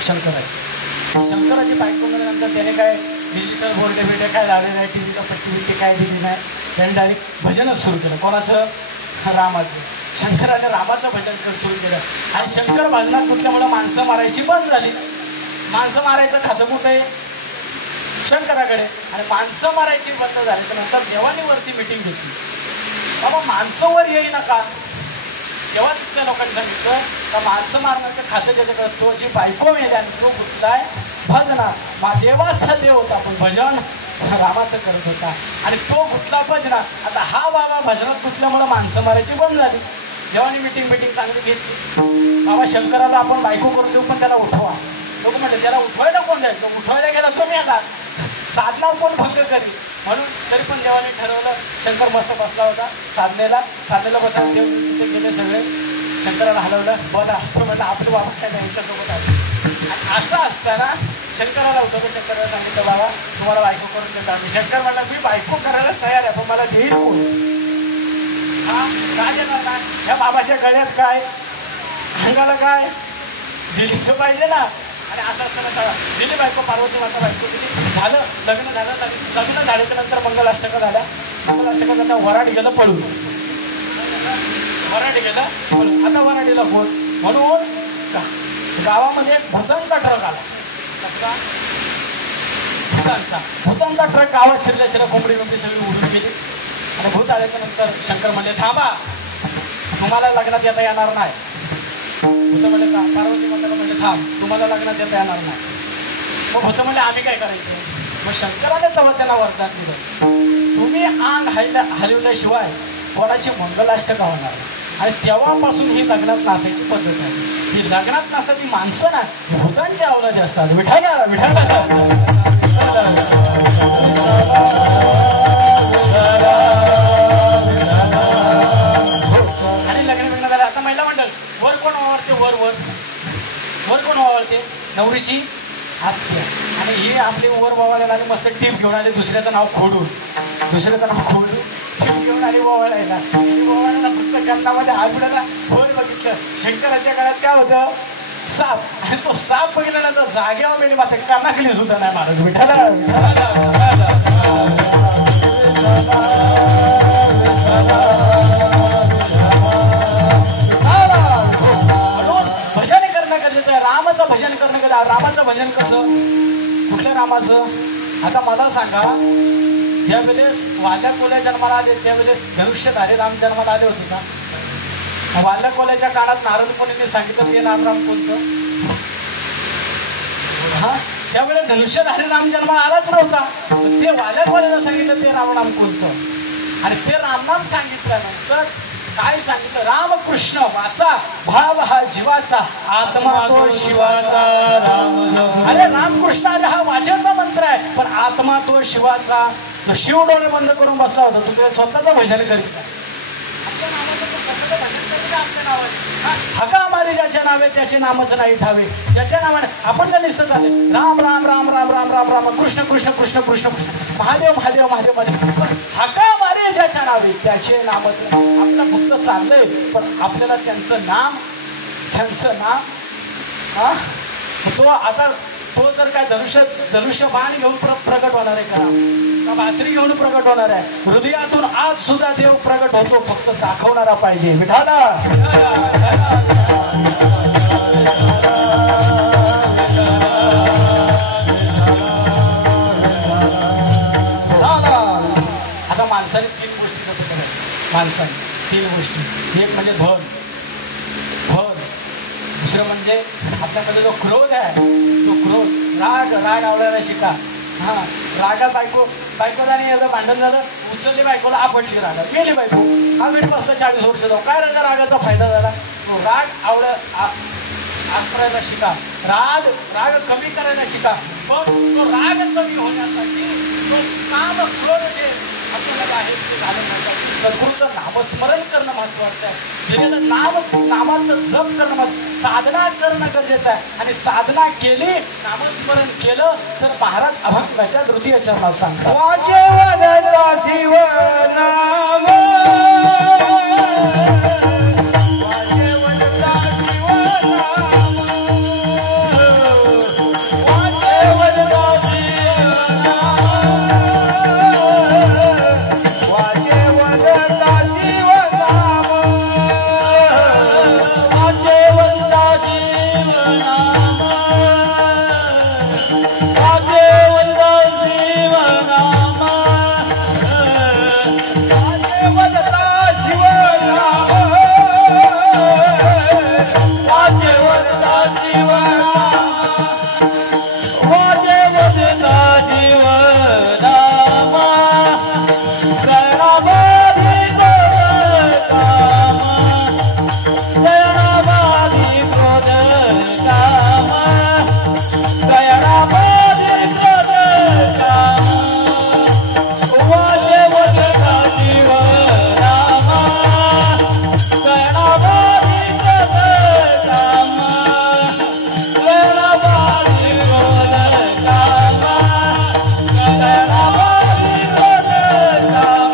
शंकराची बाईक नंतर त्याने काय डिजिटल बोर्ड बिर्डे काय लावले नाही, टीव्हीला पट्टी बिट्टी काय दिली नाही, त्याने डायरेक्ट भजनच सुरू केलं. कोणाचं? रामाचं. शंकराने रामाचं भजन सुरू केलं आणि शंकर भजनात कुठल्यामुळे माणसं मारायची बंद झाली. माणसं मारायचं खातं कुठे? शंकराकडे. आणि माणसं मारायची बंद झाल्याच्या नंतर देवानी वरती मिटिंग घेतली, बाबा माणसं वर येई नका. तेव्हा तिथल्या लोकांनी सांगितलं का माणसं मारण्याचं खातं ज्याच्याकडे, तो जी बायको मेली आणि तो गुंतलाय भजना, देवाचा देव होता पण भजन रामाचं करत होता आणि तो गुंतला भजना. आता हा बाबा भजनात गुंतल्यामुळे माणसं मारायची बंद झाली. देवानी मिटिंग चांगली घेतली, बाबा शंकराला आपण बायको करून देऊ पण त्याला उठवा. लोक म्हणले त्याला उठवायला कोण जाईल, तो उठवायला गेला तुम्ही आता साधना कोण भंग करी, म्हणून तरी पण देवाने ठरवलं. शंकर मस्त बसला होता साधनेला बसा, देव तिथे गेले सगळे, शंकराला हलवलं, बोला तो म्हणलं आपलं बाबा काय नाही यांच्यासोबत आहे. आणि असं असताना शंकराला उठवलं, शंकराला सांगितलं बाबा तुम्हाला बायको करून देतो आम्ही. शंकर म्हणला मी बायको करायला तयार आहे पण मला देईल कोण? हा काय देणार नाही, ह्या बाबाच्या गळ्यात काय, अंगाला काय दिली तर पाहिजे ना. आणि असं असताना दिली बायको, पार्वती माता बायको दिली, झालं लग्न झाल्याच्या नंतर मंगलाष्टका झाल्या. मंगलाष्टका वराड गेलं पळून, आता वराडीला बोल म्हणून गावामध्ये भूतांचा ट्रक आला. कसला? भूतांचा ट्रक गावात शिरल्या कोंबडी सगळी उडून गेली. आणि भूत आल्याच्या नंतर शंकर म्हणले थांबा, तुम्हाला लग्नात येता येणार नाही. भूत म्हणले का? पार्वती माताला म्हणले थांब, तुम्हाला लग्नात येता येणार नाही. मग भूत म्हणले आम्ही काय करायचं? मग शंकराने तेव्हा त्यांना वरदान दिलं, तुम्ही अंग हलवल्याशिवाय कोणाची मंगलाष्टका होणार. आणि तेव्हापासून ही लग्नात नाचायची पद्धत आहे. ही लग्नात नाचतात ती माणसं ना भूतांची अवलादी असतात. विठाला आणि लग्न झालं. आता महिला मंडळ वर कोण वावरते? वर कोण वावरते? नवरीची आत्या. आणि ही आपली वर वावरायला आली, मस्त टीप घेऊन आली, दुसऱ्याचं नाव खोडून टीप घेऊन आली ओवाळायला. ओवाळायला फक्त गंधामध्ये हात बुडायला वर बघितलं. शंकराच्या काळात काय होतं? साप. आणि तो साप बघितल्यानंतर जागेवर मेली, मात्र कानाखाली सुद्धा नाही मारत. विठाला भजन करणं गरजेचं आहे. रामाचं भजन करणं गरजेचं. रामाचं भजन कसं? कुठल्या रामाचं? आता मला सांगा, ज्या वेळेस वाल्या कोल्या जन्माला आले त्यावेळेस धनुष्यधारी राम जन्माला आले होते का? वाल्या कोल्याच्या काळात नारद मुनींनी सांगितलं ते राम कोणतं? हा, त्यावेळेस धनुष्यधारी राम जन्माला आलाच नव्हता. ते वाल्या कोल्याला सांगितलं ते रामनाम कोणतं? आणि ते रामनाम सांगितल्यानंतर काय सांगितलं? रामकृष्ण वाचा, भाव हा जीवाचा, आत्मा तो शिवाचा. अरे रामकृष्ण हा वाचेचा मंत्र आहे, पण आत्मा तो शिवाचा. तो शिव डोळे बंद करून बसला होता, तू स्वतःचं भजन करीत हका मारे ज्याच्या नावे त्याचे नामच नाही ठावे. ज्याच्या नावाने आपण तर नुसतं चालले राम राम राम राम राम राम राम कृष्ण कृष्ण कृष्ण कृष्ण कृष्ण महादेव महादेव महादेव महादेव. हका मारे ज्याच्या नावे त्याचे नामच. आपलं फक्त चाललंय, पण आपल्याला त्यांचं नाम हा तो आता तो जर काय धनुष्यबाण घेऊन प्रगट होणार आहे का बासरी घेऊन प्रगट होणार आहे? हृदयातून आज सुद्धा देव प्रगट होतो, फक्त दाखवणारा पाहिजे. विठाला आता माणसाने 3 गोष्टीचं पत्र आहे. माणसाने 3 गोष्टी. एक म्हणजे धन, दुसरं म्हणजे आपल्याकडे जो क्रोध आहे तो क्रोध राग आवडायला शिका. हा रागात बायकोला आणि एवढं भांडण झालं, उचलली बायकोला आपटली रागात, गेली बायको, हा वेळ बसला 40 वर्ष जाऊ. काय रागाचा फायदा झाला? तो राग करायला शिका. राग कमी करायला शिका. पण तो राग कमी होण्यासाठी तो काम क्रोध जे आपल्याला आहे ते झालं पाहिजे. सद्गुरूचं नामस्मरण करणं महत्वाचं आहे. दिलेलं नामाचं जप करणं, साधना करणं गरजेचं आहे. आणि साधना केली, नामस्मरण केलं तर महाराज अभंगाच्या तृतीय चरणात सांगतात, वाचे वदता शिव नाम, वाचे वदता शिव नाम, वाचे वदता शिव नाम, वाचे वदता शिव नाम, वाचे वदता शिव नाम, वाचे वदता शिव नाम, वाचे वदता शिव नाम, वाचे वदता शिव नाम, वाचे वदता शिव नाम, गणाबाधी क्रोध काम, गणाबाधी क्रोध काम, गणाबाधी क्रोध काम, वाचे वदता शिव नाम, गणाबाधी क्रोध काम, गणाबाधी क्रोध काम, गणाबाधी क्रोध काम.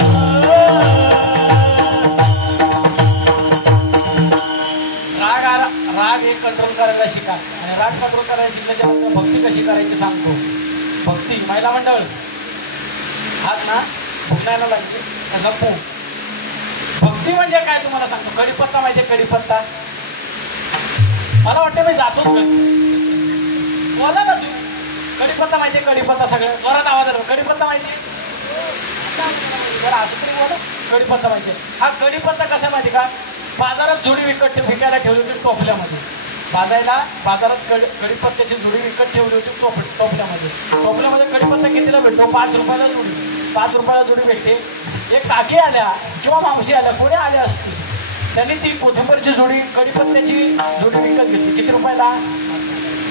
राग हे कंट्रोल करायला शिका. आणि राग कंट्रोल करायला शिकल्याच्या नंतर भक्ती कशी करायची सांगतो. भक्ती महिला मंडळ हात ना फुकण्याला लागते कसं पू. भक्ती म्हणजे काय तुम्हाला सांगतो. कढीपत्ता माहिती आहे? कढीपत्ता मला वाटतं मी जातोच बोला ना तू. कढीपत्ता माहिती आहे? कढीपत्ता सगळं जोरात आवाज आला. कढीपत्ता माहिती आहे? बरं असं तरी बोला. कढीपत्ता माहिती आहे? हा कढीपत्ता कसा माहिती का? बाजारात जोडी विकायला ठेवली होती टोपल्यामध्ये. बाजारात कढीपत्त्याची जोडी विकत ठेवली होती टोपल्यामध्ये कढीपत्ता कितीला भेटतो? 5 रुपयाला जोडी. 5 रुपयाला जोडी भेटते. एक काकी आल्या किंवा मावशी आल्या, कोणी आल्या असतील, त्यांनी ती कोथिंबीरची जोडी कढीपत्त्याची जोडी विकत घेतली. किती रुपयाला?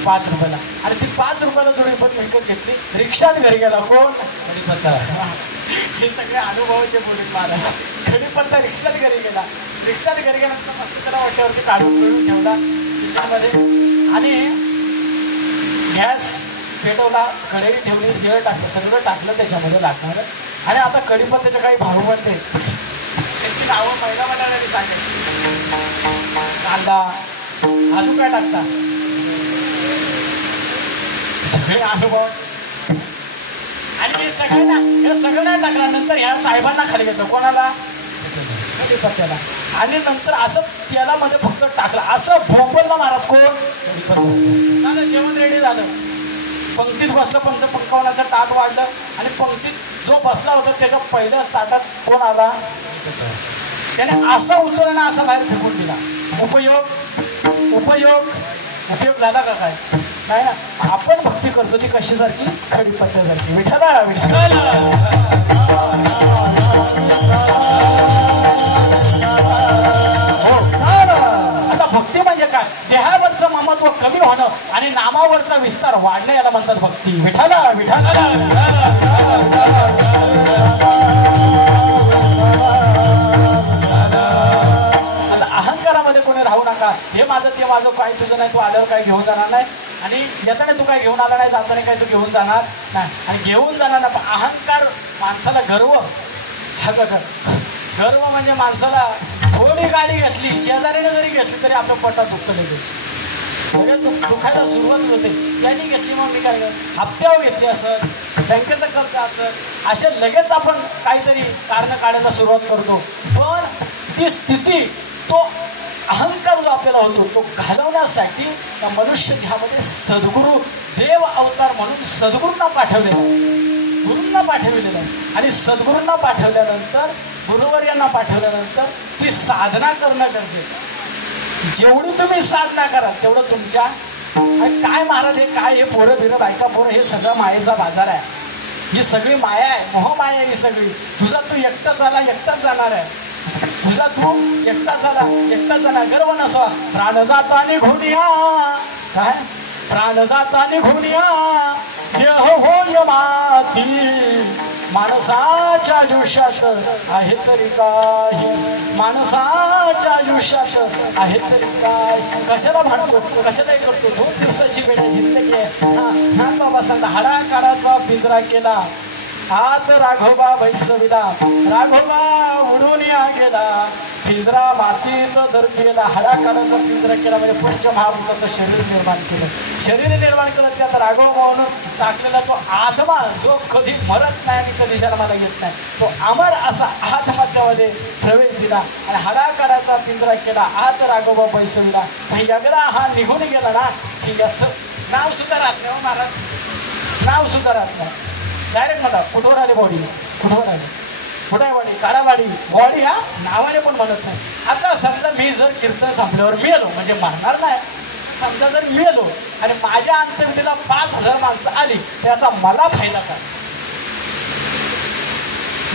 5 रुपयाला. आणि ती 5 रुपयाला जोडी विकत घेतली. रिक्षात घरी गेला कोण? कढीपत्ता. हे सगळे अनुभवाचे बोलत महाराज. कढीपत्ता रिक्षात घरी गेला. रिक्षात घरी गेल्यानंतर मस्त त्याला वाट्यावरती काढून ठेवला खिशामध्ये आणि गॅस पेटवला, कढई ठेवली, तेल टाकलं, सगळं टाकलं त्याच्यामध्ये लागणार. आणि आता कढीपत्त्याचे काही भाव बनते त्याची नावं पहिला मंडळाने सांगायची. कांदा अजून काय टाकता सगळे अनुभव. आणि हे सगळं नाही टाकल्यानंतर ह्या साहेबांना खाली घेतलं. कोणाला? कढीपत्त्याला. आणि नंतर असं तेलामध्ये फक्त टाकलं, असं भोपळला महाराज कोण? कढीपत्ता. जेवण रेडी झालं. पंक्तीत बसलं, 55चं ताट वाढलं आणि पंक्तीत जो बसला होता त्याच्या पहिल्याच ताटात कोण आला? त्याने असं उचललं ना, असं बाहेर फेकून दिला. उपयोग झाला का? काय नाही ना. आपण भक्ती करतो ती कशासारखी? कढीपत्त्यासारखी. विठ्ठला आता भक्ती म्हणजे काय? देहावरचं ममत्व कमी होणं आणि नामावरचा विस्तार वाढणं याला म्हणतात भक्ती. विठ्ठला आता अहंकारामध्ये कोणी राहू नका. हे माझं ते माझं, काय तुझं नाही, तू आल्यावर काय घेऊन जाणार नाही आणि येताना तू काय घेऊन आला नाही, जाताना काय तू घेऊन जाणार नाही आणि घेऊन जाणार नाही. पण अहंकार माणसाला गर्व म्हणजे माणसाला थोडी गाडी घेतली, शेजारीने जरी घेतली तरी आपल्या पोटात दुखतं लगेच दुखायला सुरुवात होते. त्यांनी घेतली मग मी काय हप्त्यावर घेतली असं, बँकेचं कर्ज असं, असे लगेच आपण काहीतरी कारणं काढायला सुरुवात करतो. पण ती स्थिती, तो अहंकार जो आपल्याला होतो तो घालवण्यासाठी त्या मनुष्य देहामध्ये सद्गुरू देव अवतार म्हणून सद्गुरूंना पाठवलेला आहे, गुरूंना पाठवलेलं आहे. आणि सद्गुरूंना पाठवल्यानंतर, गुरुवर्यांना पाठवल्यानंतर ती साधना करणं गरजेचं. जेवढी तुम्ही साधना करा तेवढं तुमच्या. आणि काय महाराज हे काय हे पोरं बिरं बायका पोरं हे सगळं मायेचा बाजार आहे. ही सगळी माया आहे, मोहमाया आहे ही सगळी. तुझा तू एकटाच आला एकटाच जाणार आहे. तुझा तू एकटाच आला एकटाच जाणार. गर्व नसवा. प्राण जाता निघूनिया काय प्राण जाता निघूनिया देह होय माती. माणसाच्या आयुष्यात आहे तरी काय माणसाच्या आयुष्यात आहे तरी काय. कशाला भांडतो कशालाही करतो. 2 दिवसाची वेळ जिंदगी आहे. हा बाबा सांगा हाडा काढाचा पिंजरा केला आत राघोबा बैसविला. राघोबा उडून या गेला पिंजरा मातीत धर केला. हाडा काढाचा पिंजरा केला म्हणजे पंचमहाभूताचं शरीर निर्माण केलं. शरीर निर्माण केलं त्यात राघोबा म्हणून टाकलेला तो आत्मा जो कधी मरत नाही आणि कधी जन्माला येत नाही तो अमर असा आत्मा त्यामध्ये प्रवेश दिला. आणि हाडा काढाचा पिंजरा केला आत राघोबा बैसविला. एकदा हा निघून गेला ना की असं नाव सुद्धा राहत नाही महाराज. नाव सुद्धा राहत नाही. डायरेक्ट म्हणा कुठवर आली बॉडी कुठवर आली कुठे बॉडी काढावाडी बॉडी हा नावाने पण म्हणत नाही. आता समजा मी जर कीर्तन संपल्यावर मिळालो म्हणजे म्हणणार नाही. समजा जर मिळालो आणि माझ्या अंत्यविधीला 5,000 माणसं आली त्याचा मला फायदा काय.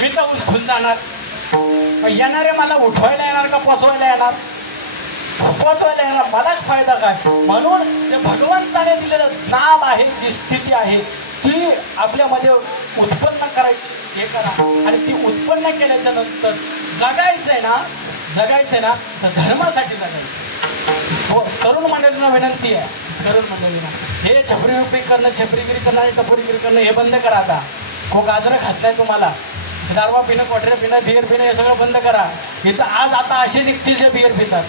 मी तर उचलून जाणार. येणारे मला उठवायला येणार का पोचवायला येणार. पोचवायला येणार मलाच फायदा काय. म्हणून जे भगवंताने दिलेलं नाम आहे जी स्थिती आहे ती आपल्यामध्ये उत्पन्न करायची हे करा. आणि ती उत्पन्न केल्याच्या नंतर जगायचंय ना तर धर्मासाठी जगायचं. हो तरुण मंडळींना विनंती आहे. तरुण मंडळींना हे छपरी करणं छपरीगिरी करणं आणि टपोरीगिरी करणं हे बंद करा. आता खूप गाजरं खात नाही तुम्हाला. दारवा पिणं क्वाटऱ्या पिणं बिअर पिणं हे सगळं बंद करा. इथं आज आता असे निघतील जे बिअर पितात.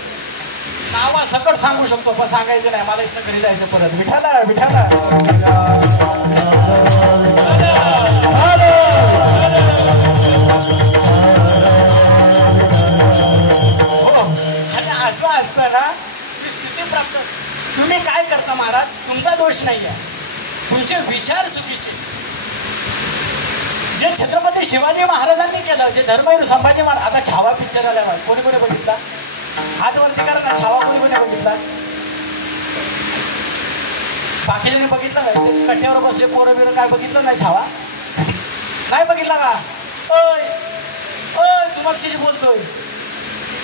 नावा सकट सांगू शकतो पण सांगायचं नाही. मला इथं घरी जायचं परत. विठाला विठाला असं असतं ना ती स्थिती प्राप्त. तुम्ही काय करता महाराज तुमचा दोष नाही आहे. तुमचे विचार चुकीचे. जे छत्रपती शिवाजी महाराजांनी केलं जे धर्मवीर संभाजी महाराज. आता छावा पिक्चर आल्यावर कोणी कोणी बघितला हात वरती करा ना. छावा कोणी कोणी बघितला. बाकीच्याने बघितलं नाही. कट्ट्यावर बसले पोरं बिरं काय बघितलं नाही. छावा नाही बघितला का. ओय ओय तू मग बोलतोय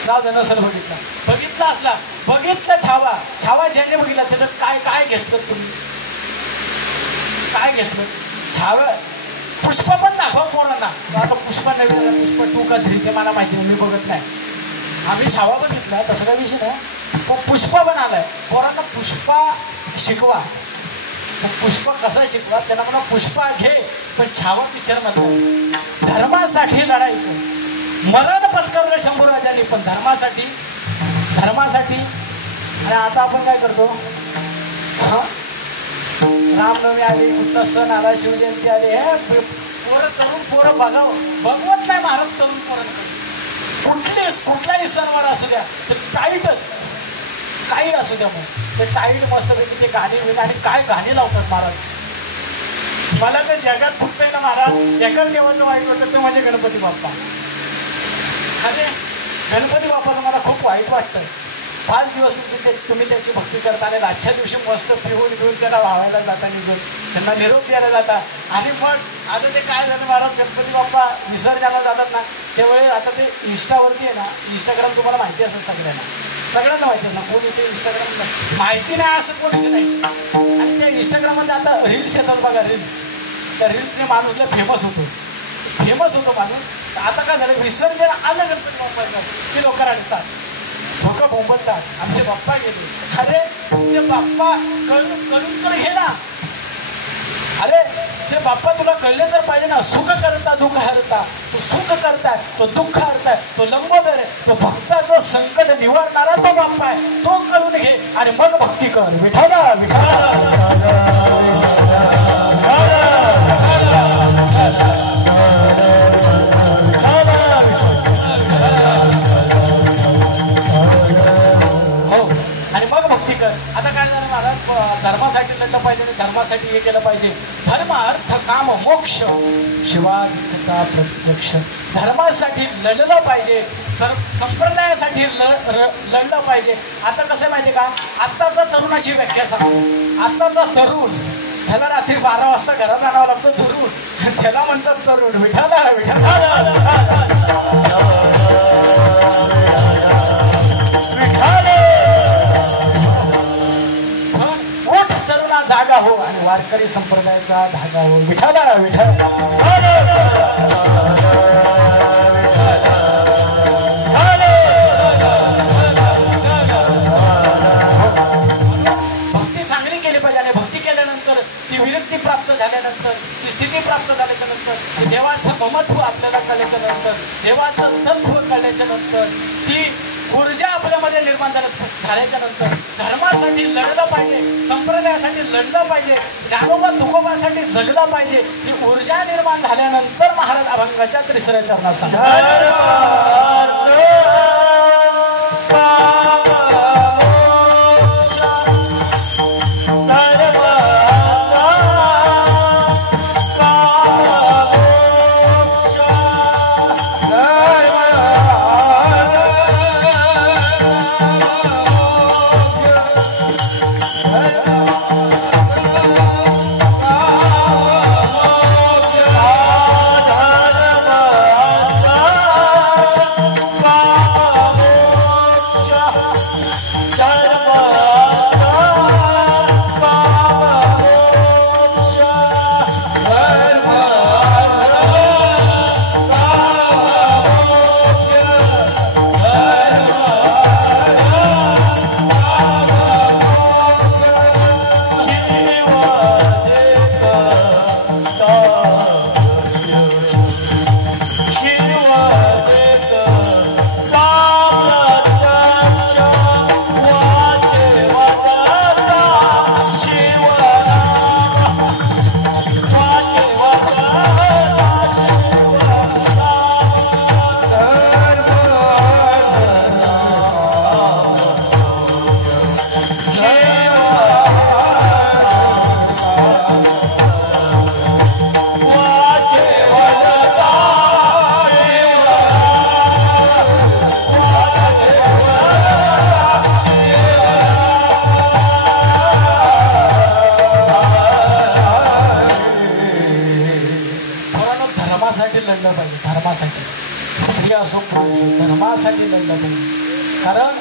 जाऊ दे नसेल बघितला. बघितला असला बघितलं छावा. छावा ज्याने बघितला त्याच्यात काय काय घेतलं तुम्ही काय घेतलं. छावा पुष्प पण दाखवा पोरांना. आता पुष्पा नवीन पुष्पा 2 का 3 ते मला माहिती नाही मी बघत नाही. आम्ही छावा बघितला तसं काही विषय नाही. पुष्पा पण आलाय पोरांना पुष्पा शिकवा. पुष्पा कसा शिकवा त्यांना म्हणा पुष्पा घे पण छावा पिक्चर म्हणतो. धर्मासाठी लढायचं. मरण पत्करलं शंभूराजांनी पण धर्मासाठी. आणि आता आपण काय करतो. रामनवमी आली कुठला सण आला शिवजयंती आली हे पोरं तरुण पोरं बघवत नाही महाराज. तरुण पोरांकडे कुठलाही सणवार असू द्या तर टाईटच काही असू द्या मग ते टाईट मस्तपैकी ते गाणी बिणी आणि काय गाणी लावतात महाराज. मला तर जगात फुटतंय ना महाराज. एकाच देवाचं वाईट वाटतं ते म्हणजे गणपती बाप्पा. अरे गणपती बाप्पाचं मला खूप वाईट वाटतं. 5 दिवस तुम्ही त्याची भक्ती करता आणि आजच्या दिवशी मस्त पिऊन घेऊन त्याला वाहायला जाता निघून त्यांना निरोप द्यायला जाता. आणि मग आता ते काय झालं महाराज गणपती बाप्पा विसर्जनाला जातात ना त्यावेळी आता ते इंस्टावरती आहे ना. इंस्टाग्राम तुम्हाला माहिती असेल सगळ्यांना माहिती असेल ना. कोण इथे इंस्टाग्राम माहिती नाही असं कोणीच नाही. आणि त्या इंस्टाग्राममध्ये आता रील्स येतात बघा. त्या रील्सने माणूसला फेमस होतो माणूस. आता काय झालं विसर्जन आलं गणपती बाप्पाचं की लोक रडतात लोक बोंबलतात आमचे बाप्पा गेले. अरे तुमचे बाप्पा कळून तर घे ना. अरे ते बाप्पा तुला कळले तर पाहिजे ना. सुख करता दुःख हरता. तो सुख करताय तो दुःख हरताय तो लंबोदर आहे. तो भक्ताचं संकट निवारणारा तो बाप्पा आहे. तो कळून घे आणि मग भक्ती कर. विठाला विठाला आता काय झालं महाराज धर्मासाठी लढलं पाहिजे आणि धर्मासाठी हे केलं पाहिजे. धर्म अर्थ काम मोक्ष शिवाधिकता प्रत्यक्ष. धर्मासाठी लढलं पाहिजे संप्रदायासाठी लढलं पाहिजे. आता कसं माहिती का, आत्ताचा तरुणाची व्याख्या सांग. आत्ताचा तरुण त्याला रात्री 12 वाजता घरात आणावं लागतं तरुण, त्याला म्हणतात तरुण. विठाला मोठ तरुणा जागा हो आणि वारकरी संप्रदायाचा धागा हो. विठाला प्राप्त झाल्यानंतर, ती स्थिती प्राप्त झाल्याच्या नंतर, देवाचं ममत्व आपल्याला कळल्याच्या नंतर, देवाचं तत्व कळल्याच्या नंतर, ती ऊर्जा आपल्यामध्ये निर्माण झाल्याच्या नंतर धर्मासाठी लढलं पाहिजे, संप्रदायासाठी लढलं पाहिजे, ज्ञानोबा तुकोबासाठी जगलं पाहिजे. ही ऊर्जा निर्माण झाल्यानंतर महाराज अभंगाच्या तिसऱ्या चरणात सांगतात, धर्मासाठी लढलं पाहिजे. कारण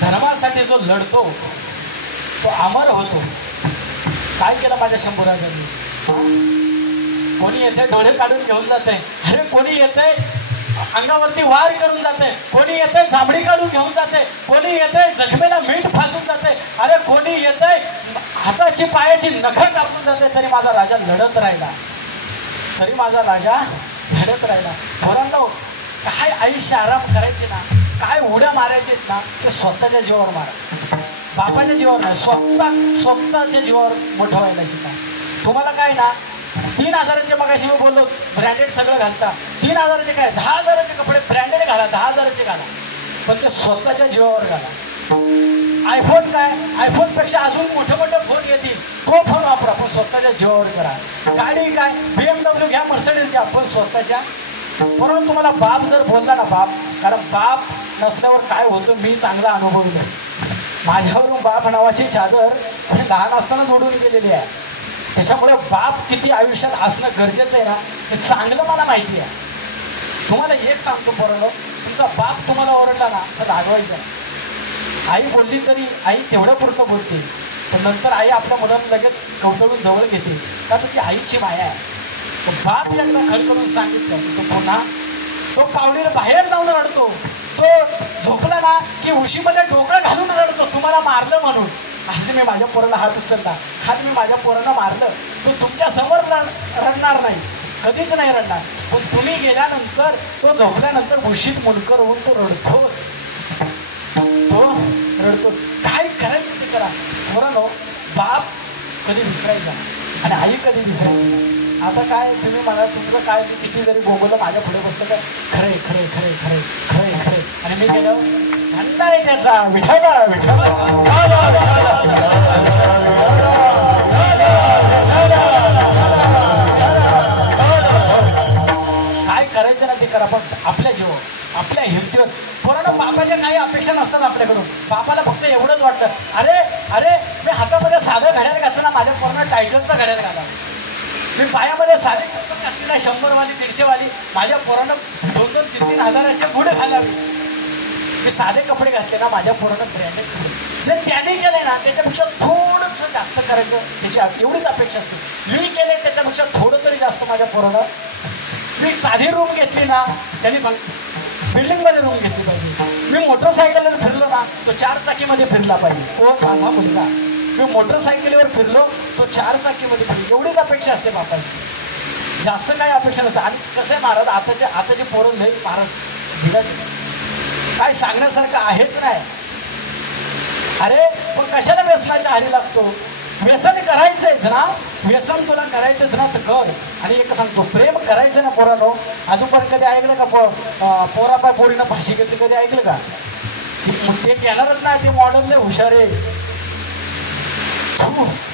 धर्मासाठी जो लढतो तो अमर होतो. काय केलं माझ्या शंभूराजांनी? कोणी येते डोळे काढून घेऊन जाते, अरे कोणी येते अंगावरती वार करून जाते, कोणी येते जांभळी काढून घेऊन जाते, कोणी येते जखमेला मीठ फासून जाते, अरे कोणी येते हाताची पायाची नखं कापून जाते. तरी माझा राजा लढत राहिला, तरी माझा राजा लढत राहिला. पोरांनो, काय आयुष्य आराम करायचे ना, काय उड्या मारायचे ना, ते स्वतःच्या जीवावर मारा, बापाच्या जीवावर नाही. स्वतःच्या जीवावर मोठं व्हायला शिका. तुम्हाला काय ना 3,000चे, मगाशी मी बोललो ब्रँडेड सगळं घालता, 3,000चे काय 10,000चे कपडे ब्रँडेड घाला, 10,000चे घाला, पण ते स्वतःच्या जीवावर घाला. आयफोन काय, आयफोनपेक्षा अजून मोठे मोठे फोन येतील, तो फोन वापरा, पण स्वतःच्या जीवावर करा. गाडी काय BMW घ्या, मर्सिडीज घ्या, पण स्वतःच्या. म्हणून तुम्हाला बाप जर बोलला ना, बाप, कारण बाप नसल्यावर काय होतं मी चांगला अनुभवलं. माझ्यावरून बाप नावाची चादर लहान असतानाच उडून गेलेली आहे. त्याच्यामुळे बाप किती आयुष्यात असणं गरजेचं आहे ना, हे चांगलं मला माहिती आहे. तुम्हाला एक सांगतो पोरांनो, तुमचा बाप तुम्हाला ओरडला ना तर रागवायचं. आई बोलली तरी आई तेवढ्या पुरतं बोलते, पण नंतर आई आपल्या मुलांना लगेच कवटळून जवळ घेते, का तर ती आईची माया आहे. बाप एकदा खडकडून सांगितलं तो पुन्हा तो पावडीला बाहेर जाऊन रडतो. तो झोपला ना की उशीमध्ये डोकं घालून रडतो, तुम्हाला मारलं म्हणून. असं मी माझ्या पोराला हात उचलला, हात मी माझ्या पोराला मारलं, तो तुमच्या समोर रडणार नाही, कधीच नाही रडणार. पण तुम्ही गेल्यानंतर, तो झोपल्यानंतर उशीत मुनकर होऊन तो रडतोच, तो रडतो. काय करायचं ते करा पोरांनो. बाप कधी विसरायचा आणि आई कधी विसरायची नाही. आता काय तुम्ही मला तुमचं काय मी किती जरी बोंबलं माझ्या पुढे बसलं काय खरे खरे खरे खरे खरे खरे आणि मी गेलो धंदा आहे त्याचा. विठाला विठाला काय करायचं ना ते करा, पण आपल्या जीवावर आपल्या हिमतीवर. पोरांनो बापाच्या काही अपेक्षा नसतात आपल्याकडून. बापाला फक्त एवढंच वाटतं, अरे अरे मी हातामध्ये साधं घड्याळ घातलं ना, माझ्या पोरांना टायटलचं घड्याळ घाला. मी पायामध्ये साधी चप्पल घातली ना, 100वाली 150वाली, माझ्या पोरांना 2-2, 3-3 हजाराचे गुढे घालावे. मी साधे कपडे घातले ना, माझ्या पोरांना ब्रँडेड कपडे. जर त्याने केले ना त्याच्यापेक्षा थोडंसं जास्त करायचं, त्याची एवढीच अपेक्षा असते. मी केले त्याच्यापेक्षा थोडं तरी जास्त माझ्या पोरांना. मी साधी रूम घेतली ना, त्यांनी बिल्डिंगमध्ये रूम घेतली पाहिजे. मी मोटरसायकलवर फिरलो ना, तो 4 चाकीमध्ये फिरला पाहिजे. कोण? माझा मुलगा. मी मोटरसायकलीवर फिरलो, तो 4 चाकीमध्ये फिरलो. एवढीच अपेक्षा असते बापाची, जास्त काही अपेक्षा नसते. आणि कसं आहे महाराज, आताचे पोरं नाही महाराज, भिडाचे काय सांगण्यासारखं आहेच नाही. अरे पण कशाला व्यसनाच्या आहारी लागतो? व्यसन करायचंच ना, व्यसन तुला करायचंच ना तर कर. आणि एक सांगतो, प्रेम करायचं ना पोरांनो. अजूनपर्यंत कधी ऐकलं का पोरा पाय पोरीनं फाशी घेतली? कधी ऐकलं का? ते घेणारच नाही, ते मॉडर्न लय हुशार आहे.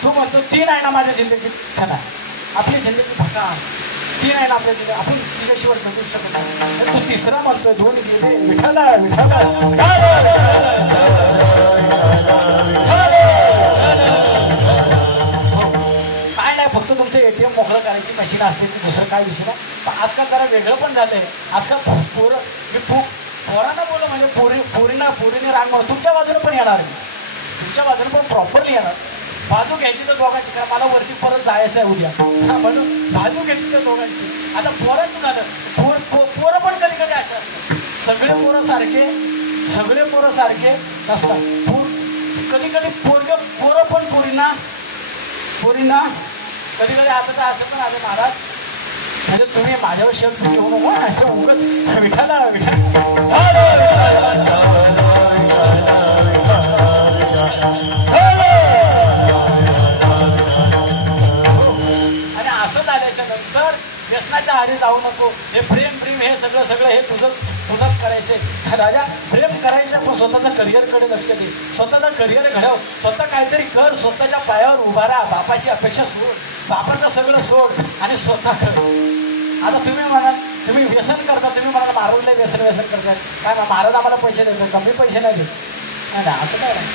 तू म्हणतो 3 आहे ना माझ्या जिंदगीत, खरा आपली जिंदगी फका 3 आहे ना आपल्या जिंदगी, आपण तिच्याशिवाय जगू शकत नाही. तू 3रा म्हणतोय, 2 गेले. विठाला विठाला काय नाही, फक्त तुमचं ATM मोकळं करायची मशीन असते, ती दुसरं काय विषय नाही. पण आजकाल जरा वेगळं पण झालंय. आजकाल पोरांना बोललं म्हणजे पोरीने राग म्हणून तुमच्या बाजूने पण येणार आहे, तुमच्या बाजूने पण प्रॉपरली येणार. बाजू घ्यायची तर दोघांची, कारण मला वरती परत जायचं आहे उद्या, म्हणून बाजू घेतली तर दोघांची. आता पोरांचं झालं, पोरं पण कधी कधी अशा असतात. सगळे पोरं सारखे नसतात. कधी कधी पोरं पण पोरींना कधी कधी आता तर असं पण आलं महाराज, म्हणजे तुम्ही माझ्यावर शब्द घेऊ नको, उगाच विठाला व्यसनाच्या आहारी जाऊ नको. हे प्रेम हे सगळं हे तुझंच करायचंय राजा. प्रेम करायचं पण स्वतःच्या करिअरकडे लक्ष दे. स्वतःचा करिअर घडव, स्वतः काहीतरी कर, स्वतःच्या पायावर उभा राहा. बापाची अपेक्षा सोड, बापाचं सगळं सोड आणि स्वतः कर. आता तुम्ही म्हणाल तुम्ही व्यसन करता, तुम्ही म्हणाल मारूला व्यसन करतात काय ना, महाराज आम्हाला पैसे देतात, कमी पैसे नाही देत. नाही असं काय नाही,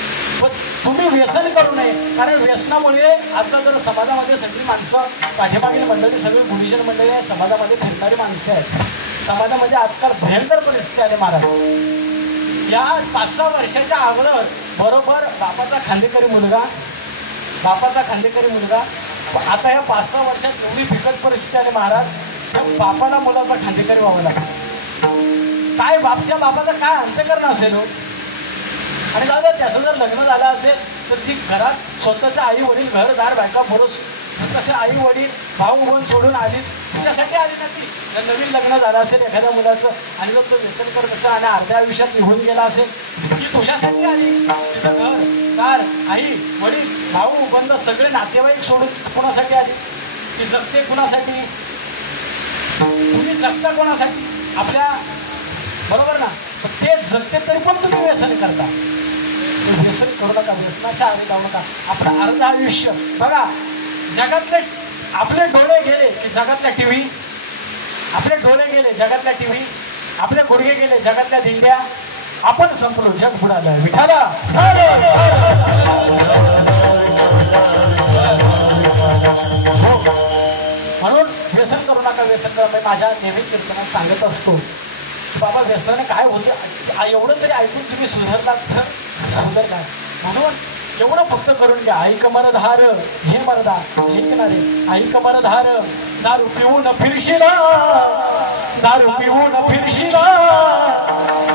पण तुम्ही व्यसन करू नये. कारण व्यसनामुळे आता जर समाजामध्ये सगळी माणसं, पाठीमागील मंडळी सगळी गुरुजन मंडळी आहे, समाजामध्ये फिरणारी माणसं आहेत. समाजामध्ये आजकाल भयंकर परिस्थिती आली महाराज. या 5-6 वर्षाच्या अगोदर बरोबर बापाचा खांदेकरी मुलगा, आता या 5-6 वर्षात एवढी बिकट परिस्थिती आली महाराज, त्या बापाला मुलाचा खांदेकरी व्हावं लागतं. काय त्या बापाचा काय अंतःकरण असेल हो. आणि दादा त्याचं जर लग्न झालं असेल तर ती घरात स्वतःच्या आई वडील, घरदार, बायका पोरं, तसे आई वडील, भाऊ बहीण सोडून आली, तुझ्यासाठी आली ना ती. जर नवीन लग्न झालं असेल एखाद्या मुलाचं आणि जर तो व्यसन करत असेल आणि अर्ध्या आयुष्यात निघून गेला असेल, ती तुझ्यासाठी आली. तिचं घरदार, आई वडील, भाऊ बंद सगळे नातेवाईक सोडून कोणासाठी आली? ती जगते कुणासाठी? तुम्ही जगता कोणासाठी? आपल्या, बरोबर ना? ते जगते तरी पण तुम्ही व्यसन करता. व्यसन करू नका, व्यसनाच्या आधी जाऊ नका. आपलं अर्ध आयुष्य बघा, जगातले आपले डोळे गेले की जगातल्या टीव्ही, आपले डोळे गेले जगातल्या टीव्ही, आपले गुडघे गेले जगातल्या दिंड्या, आपण संपलो, जग बुडालं. विठाला म्हणून व्यसन करू नका, व्यसन करा. माझ्या नेहमी कीर्तनात सांगत असतो, बाबा व्यसनाने काय होते एवढं तरी ऐकून तुम्ही सुधारलात तर सुधारला. म्हणून एवढं फक्त करून घ्या. ऐक मरधार हे मरदा ऐकणारे, ऐक मरधार, दारू पिऊन फिरशिला, दारू पिऊन फिरशिला,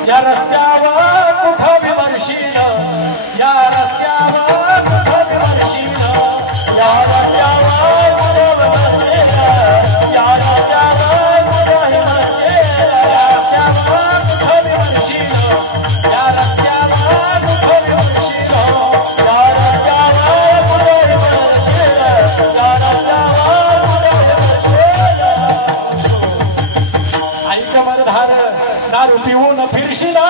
या रस्त्यावर कुठं बी मरशील, या रस्त्यावर कुठं बी मरशील, या रस्त्यावर कुठं बी मरशील, या रस्त्यावर कुठं बी मरशील, या रस्त्यावर कुठं बी मरशील, या रस्त्यावर कुठं बी मरशील, या रस्त्यावर कुठं बी मरशील, या रस्त्यावर कुठं बी मरशील. ऐक मरधार, दारू पिऊन फिरशिला,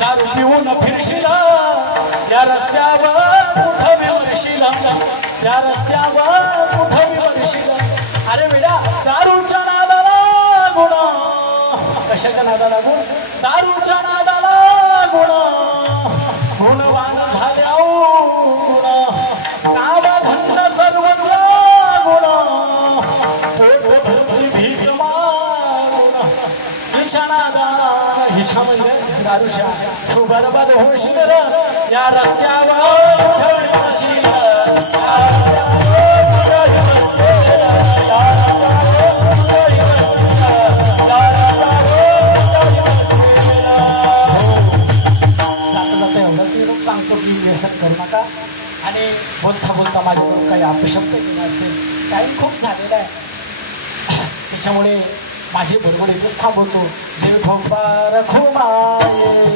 दारू पिऊन फिरशिला, त्या रस्त्यावर कुठं बी मरशिला, त्या रस्त्यावर कुठं बी मरशिला. अरे बेटा दारूच्या नादाला गुणा कशाच्या नादा लागून दारूच्या नादाला गुण गुणवान झाल्या गुण नामधन सर्वत्र गुण पोटभरती भीक मारून हिच्या नादाला हिच्या म्हणजे दारूच्या तू बरबाद होशील रे या रस्त्यावर ठेवशील सांगतो की व्यसन करू नका आणि बोलता बोलता माझ्याकडून काही अपशब्द येणं असेल टाईम खूप झालेला आहे त्याच्यामुळे माझी बरोबर इथेच थांबवतो देव खोपा रखो माये